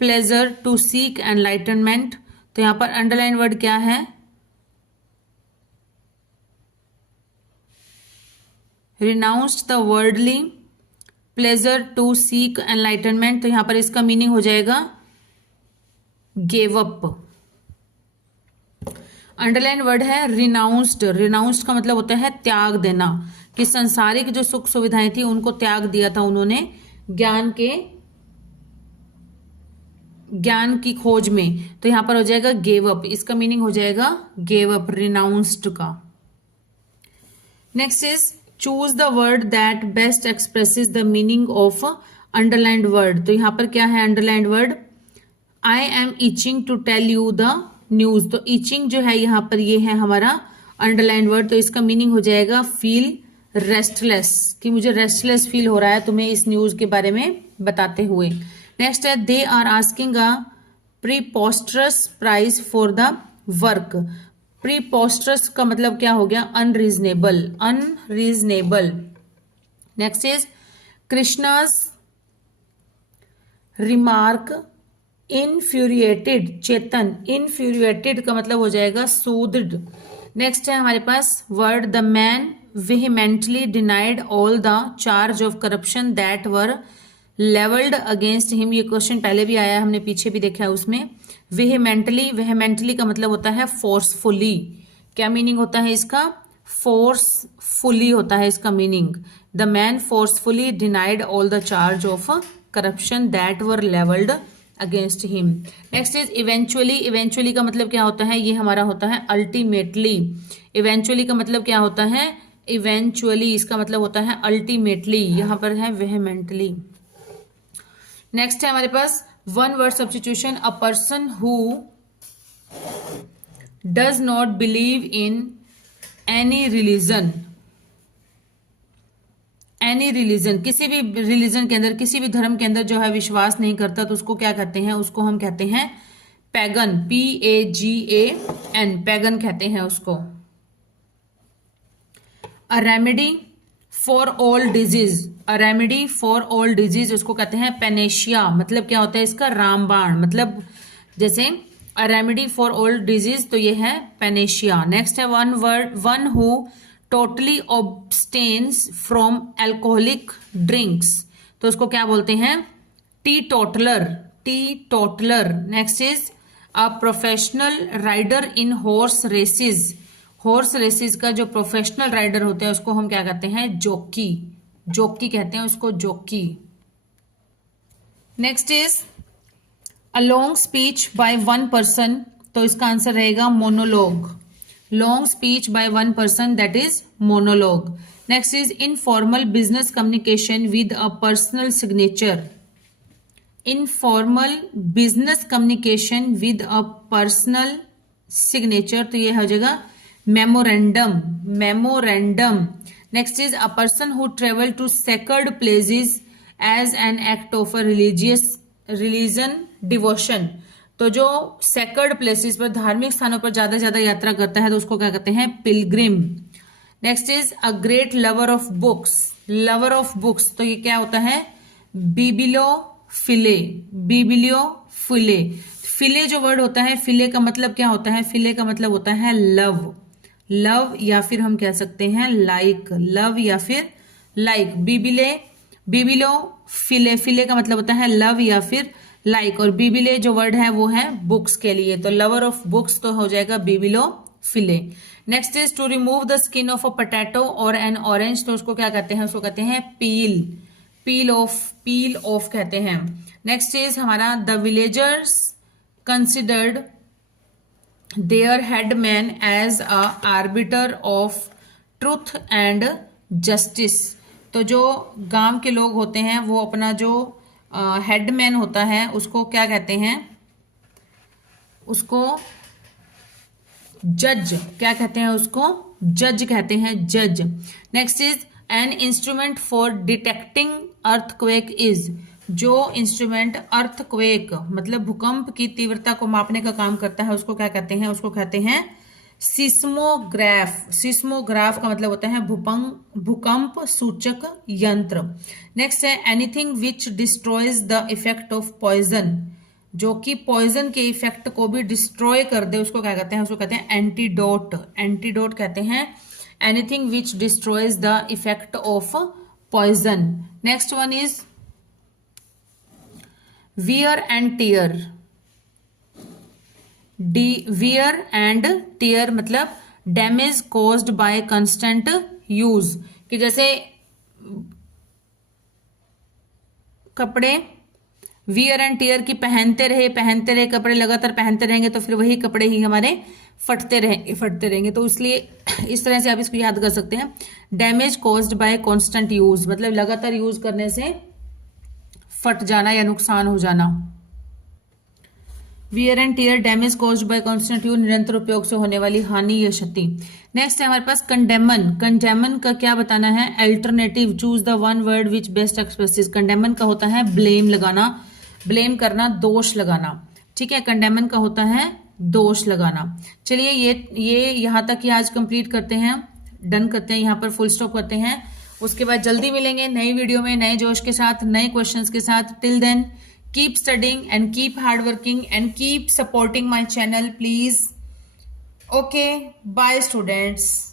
pleasure to seek enlightenment, तो यहां पर अंडरलाइन वर्ड क्या है, renounced the worldly pleasure to seek enlightenment, तो यहां पर इसका मीनिंग हो जाएगा गेव अप। अंडरलाइन वर्ड है रिनाउंस्ड, रिनाउंस्ड का मतलब होता है त्याग देना, कि संसारिक जो सुख सुविधाएं थी उनको त्याग दिया था उन्होंने ज्ञान की खोज में, तो यहां पर हो जाएगा गेव अप, इसका मीनिंग हो जाएगा गेव अप, रिनाउंस्ड का। Next is choose the word that best expresses the meaning of underlined word, तो यहां पर क्या है underlined word, I am itching to tell you the news, तो ईचिंग जो है यहां पर ये है हमारा अंडरलाइंड वर्ड, तो इसका मीनिंग हो जाएगा फील रेस्टलेस, कि मुझे रेस्टलेस फील हो रहा है तुम्हें इस न्यूज के बारे में बताते हुए। नेक्स्ट है they are asking a preposterous price for the work. Preposterous का मतलब क्या हो गया, unreasonable, unreasonable. Next is Krishna's remark infuriated Chetan, infuriated का मतलब हो जाएगा सूद्ड। नेक्स्ट है हमारे पास word the man vehemently denied all the charge of corruption that were leveled against him, ये क्वेश्चन पहले भी आया है, हमने पीछे भी देखा है उसमें। vehemently, vehemently का मतलब होता है forcefully, क्या मीनिंग होता है इसका, forcefully होता है इसका meaning. the man forcefully denied all the charge of corruption that were leveled against him. Next is eventually, eventually का मतलब क्या होता है, ये हमारा होता है अल्टीमेटली। इवेंचुअली का मतलब क्या होता है, इवेंचुअली इसका मतलब होता है अल्टीमेटली, यहां पर है वेहेमेंटली। नेक्स्ट है हमारे पास one word substitution, a person who does not believe in any religion, any religion, किसी भी रिलीजन के अंदर, किसी भी धर्म के अंदर जो है विश्वास नहीं करता, तो उसको क्या कहते हैं, उसको हम कहते हैं पैगन, PAGAN, पैगन कहते हैं उसको। अ remedy for all disease, a remedy for all disease उसको कहते हैं पेनेशिया। मतलब क्या होता है इसका? रामबाण। मतलब जैसे a remedy for all disease, तो ये है पेनेशिया। नेक्स्ट है one word, one who totally abstains from alcoholic drinks, तो उसको क्या बोलते हैं? Teetotaller, teetotaller. Next is a professional rider in horse races, horse races का जो प्रोफेशनल राइडर होते हैं उसको हम क्या कहते हैं? जॉकी, जॉकी कहते हैं उसको, jockey. Next is a long speech by one person, तो इसका आंसर रहेगा monologue. Long speech by one person, that is monologue. Next is informal business communication with a personal signature, informal business communication with a personal signature, तो ये हो जाएगा memorandum, memorandum. Next is a person who travel to sacred places as an act of a religion devotion, तो जो sacred places पर, धार्मिक स्थानों पर ज्यादा यात्रा करता है तो उसको क्या कहते हैं? Pilgrim. Next is a great lover of books, lover of books, तो ये क्या होता है? बिबिलियोफिले, बिबिलियोफिले। फिले जो वर्ड होता है, फिले का मतलब क्या होता है? फिले का मतलब होता है लव, लव या फिर हम कह सकते हैं लाइक, लव या फिर लाइक। बिबिलो फिले, फिले का मतलब होता है लव या फिर लाइक, और बिबिले जो वर्ड है वो है बुक्स के लिए, तो लवर ऑफ बुक्स तो हो जाएगा bibliophile. Next is to remove the skin of a potato or an orange, तो उसको क्या कहते हैं? उसको कहते हैं पील, पील ऑफ, पील ऑफ कहते हैं। नेक्स्ट इज हमारा the villagers considered their headman as a arbiter of truth and justice, तो जो गांव के लोग होते हैं वो अपना जो हेडमैन होता है उसको क्या कहते हैं? उसको जज, क्या कहते हैं उसको? जज कहते हैं, जज। Next is an instrument for detecting earthquake is, जो इंस्ट्रूमेंट अर्थक्वेक मतलब भूकंप की तीव्रता को मापने का काम करता है उसको क्या कहते हैं? उसको कहते हैं सिस्मोग्राफ। सिस्मोग्राफ का मतलब होता है भूकंप सूचक यंत्र। नेक्स्ट है anything which destroys the effect of poison, जो कि पॉइजन के इफेक्ट को भी डिस्ट्रॉय कर दे उसको क्या कहते हैं? उसको कहते हैं एंटीडोट, एंटीडोट कहते हैं anything which destroys the effect of poison. Next one is wear and tear, wear and tear मतलब damage caused by constant use, कि जैसे कपड़े वियर एंड टीयर की पहनते रहे कपड़े लगातार पहनते रहेंगे तो फिर वही कपड़े ही हमारे फटते रहेंगे, तो इसलिए इस तरह से आप इसको याद कर सकते हैं। Damage caused by constant use मतलब लगातार यूज करने से फट जाना या नुकसान हो जाना। Wear and tear damage caused by constant use, निरंतर उपयोग से होने वाली हानि या क्षति। नेक्स्ट है हमारे पास कंडेमन। कंडेमन का क्या बताना है? Alternative, choose the one word which best expresses. Condemn का होता है ब्लेम लगाना, ब्लेम करना, दोष लगाना, ठीक है। कंडेमन का होता है दोष लगाना। चलिए ये यहां तक ही आज कंप्लीट करते हैं, डन करते हैं, यहाँ पर फुल स्टॉप करते हैं। उसके बाद जल्दी मिलेंगे नई वीडियो में नए जोश के साथ, नए क्वेश्चंस के साथ। Till then keep studying and keep hard working and keep supporting my channel please. Okay, bye students.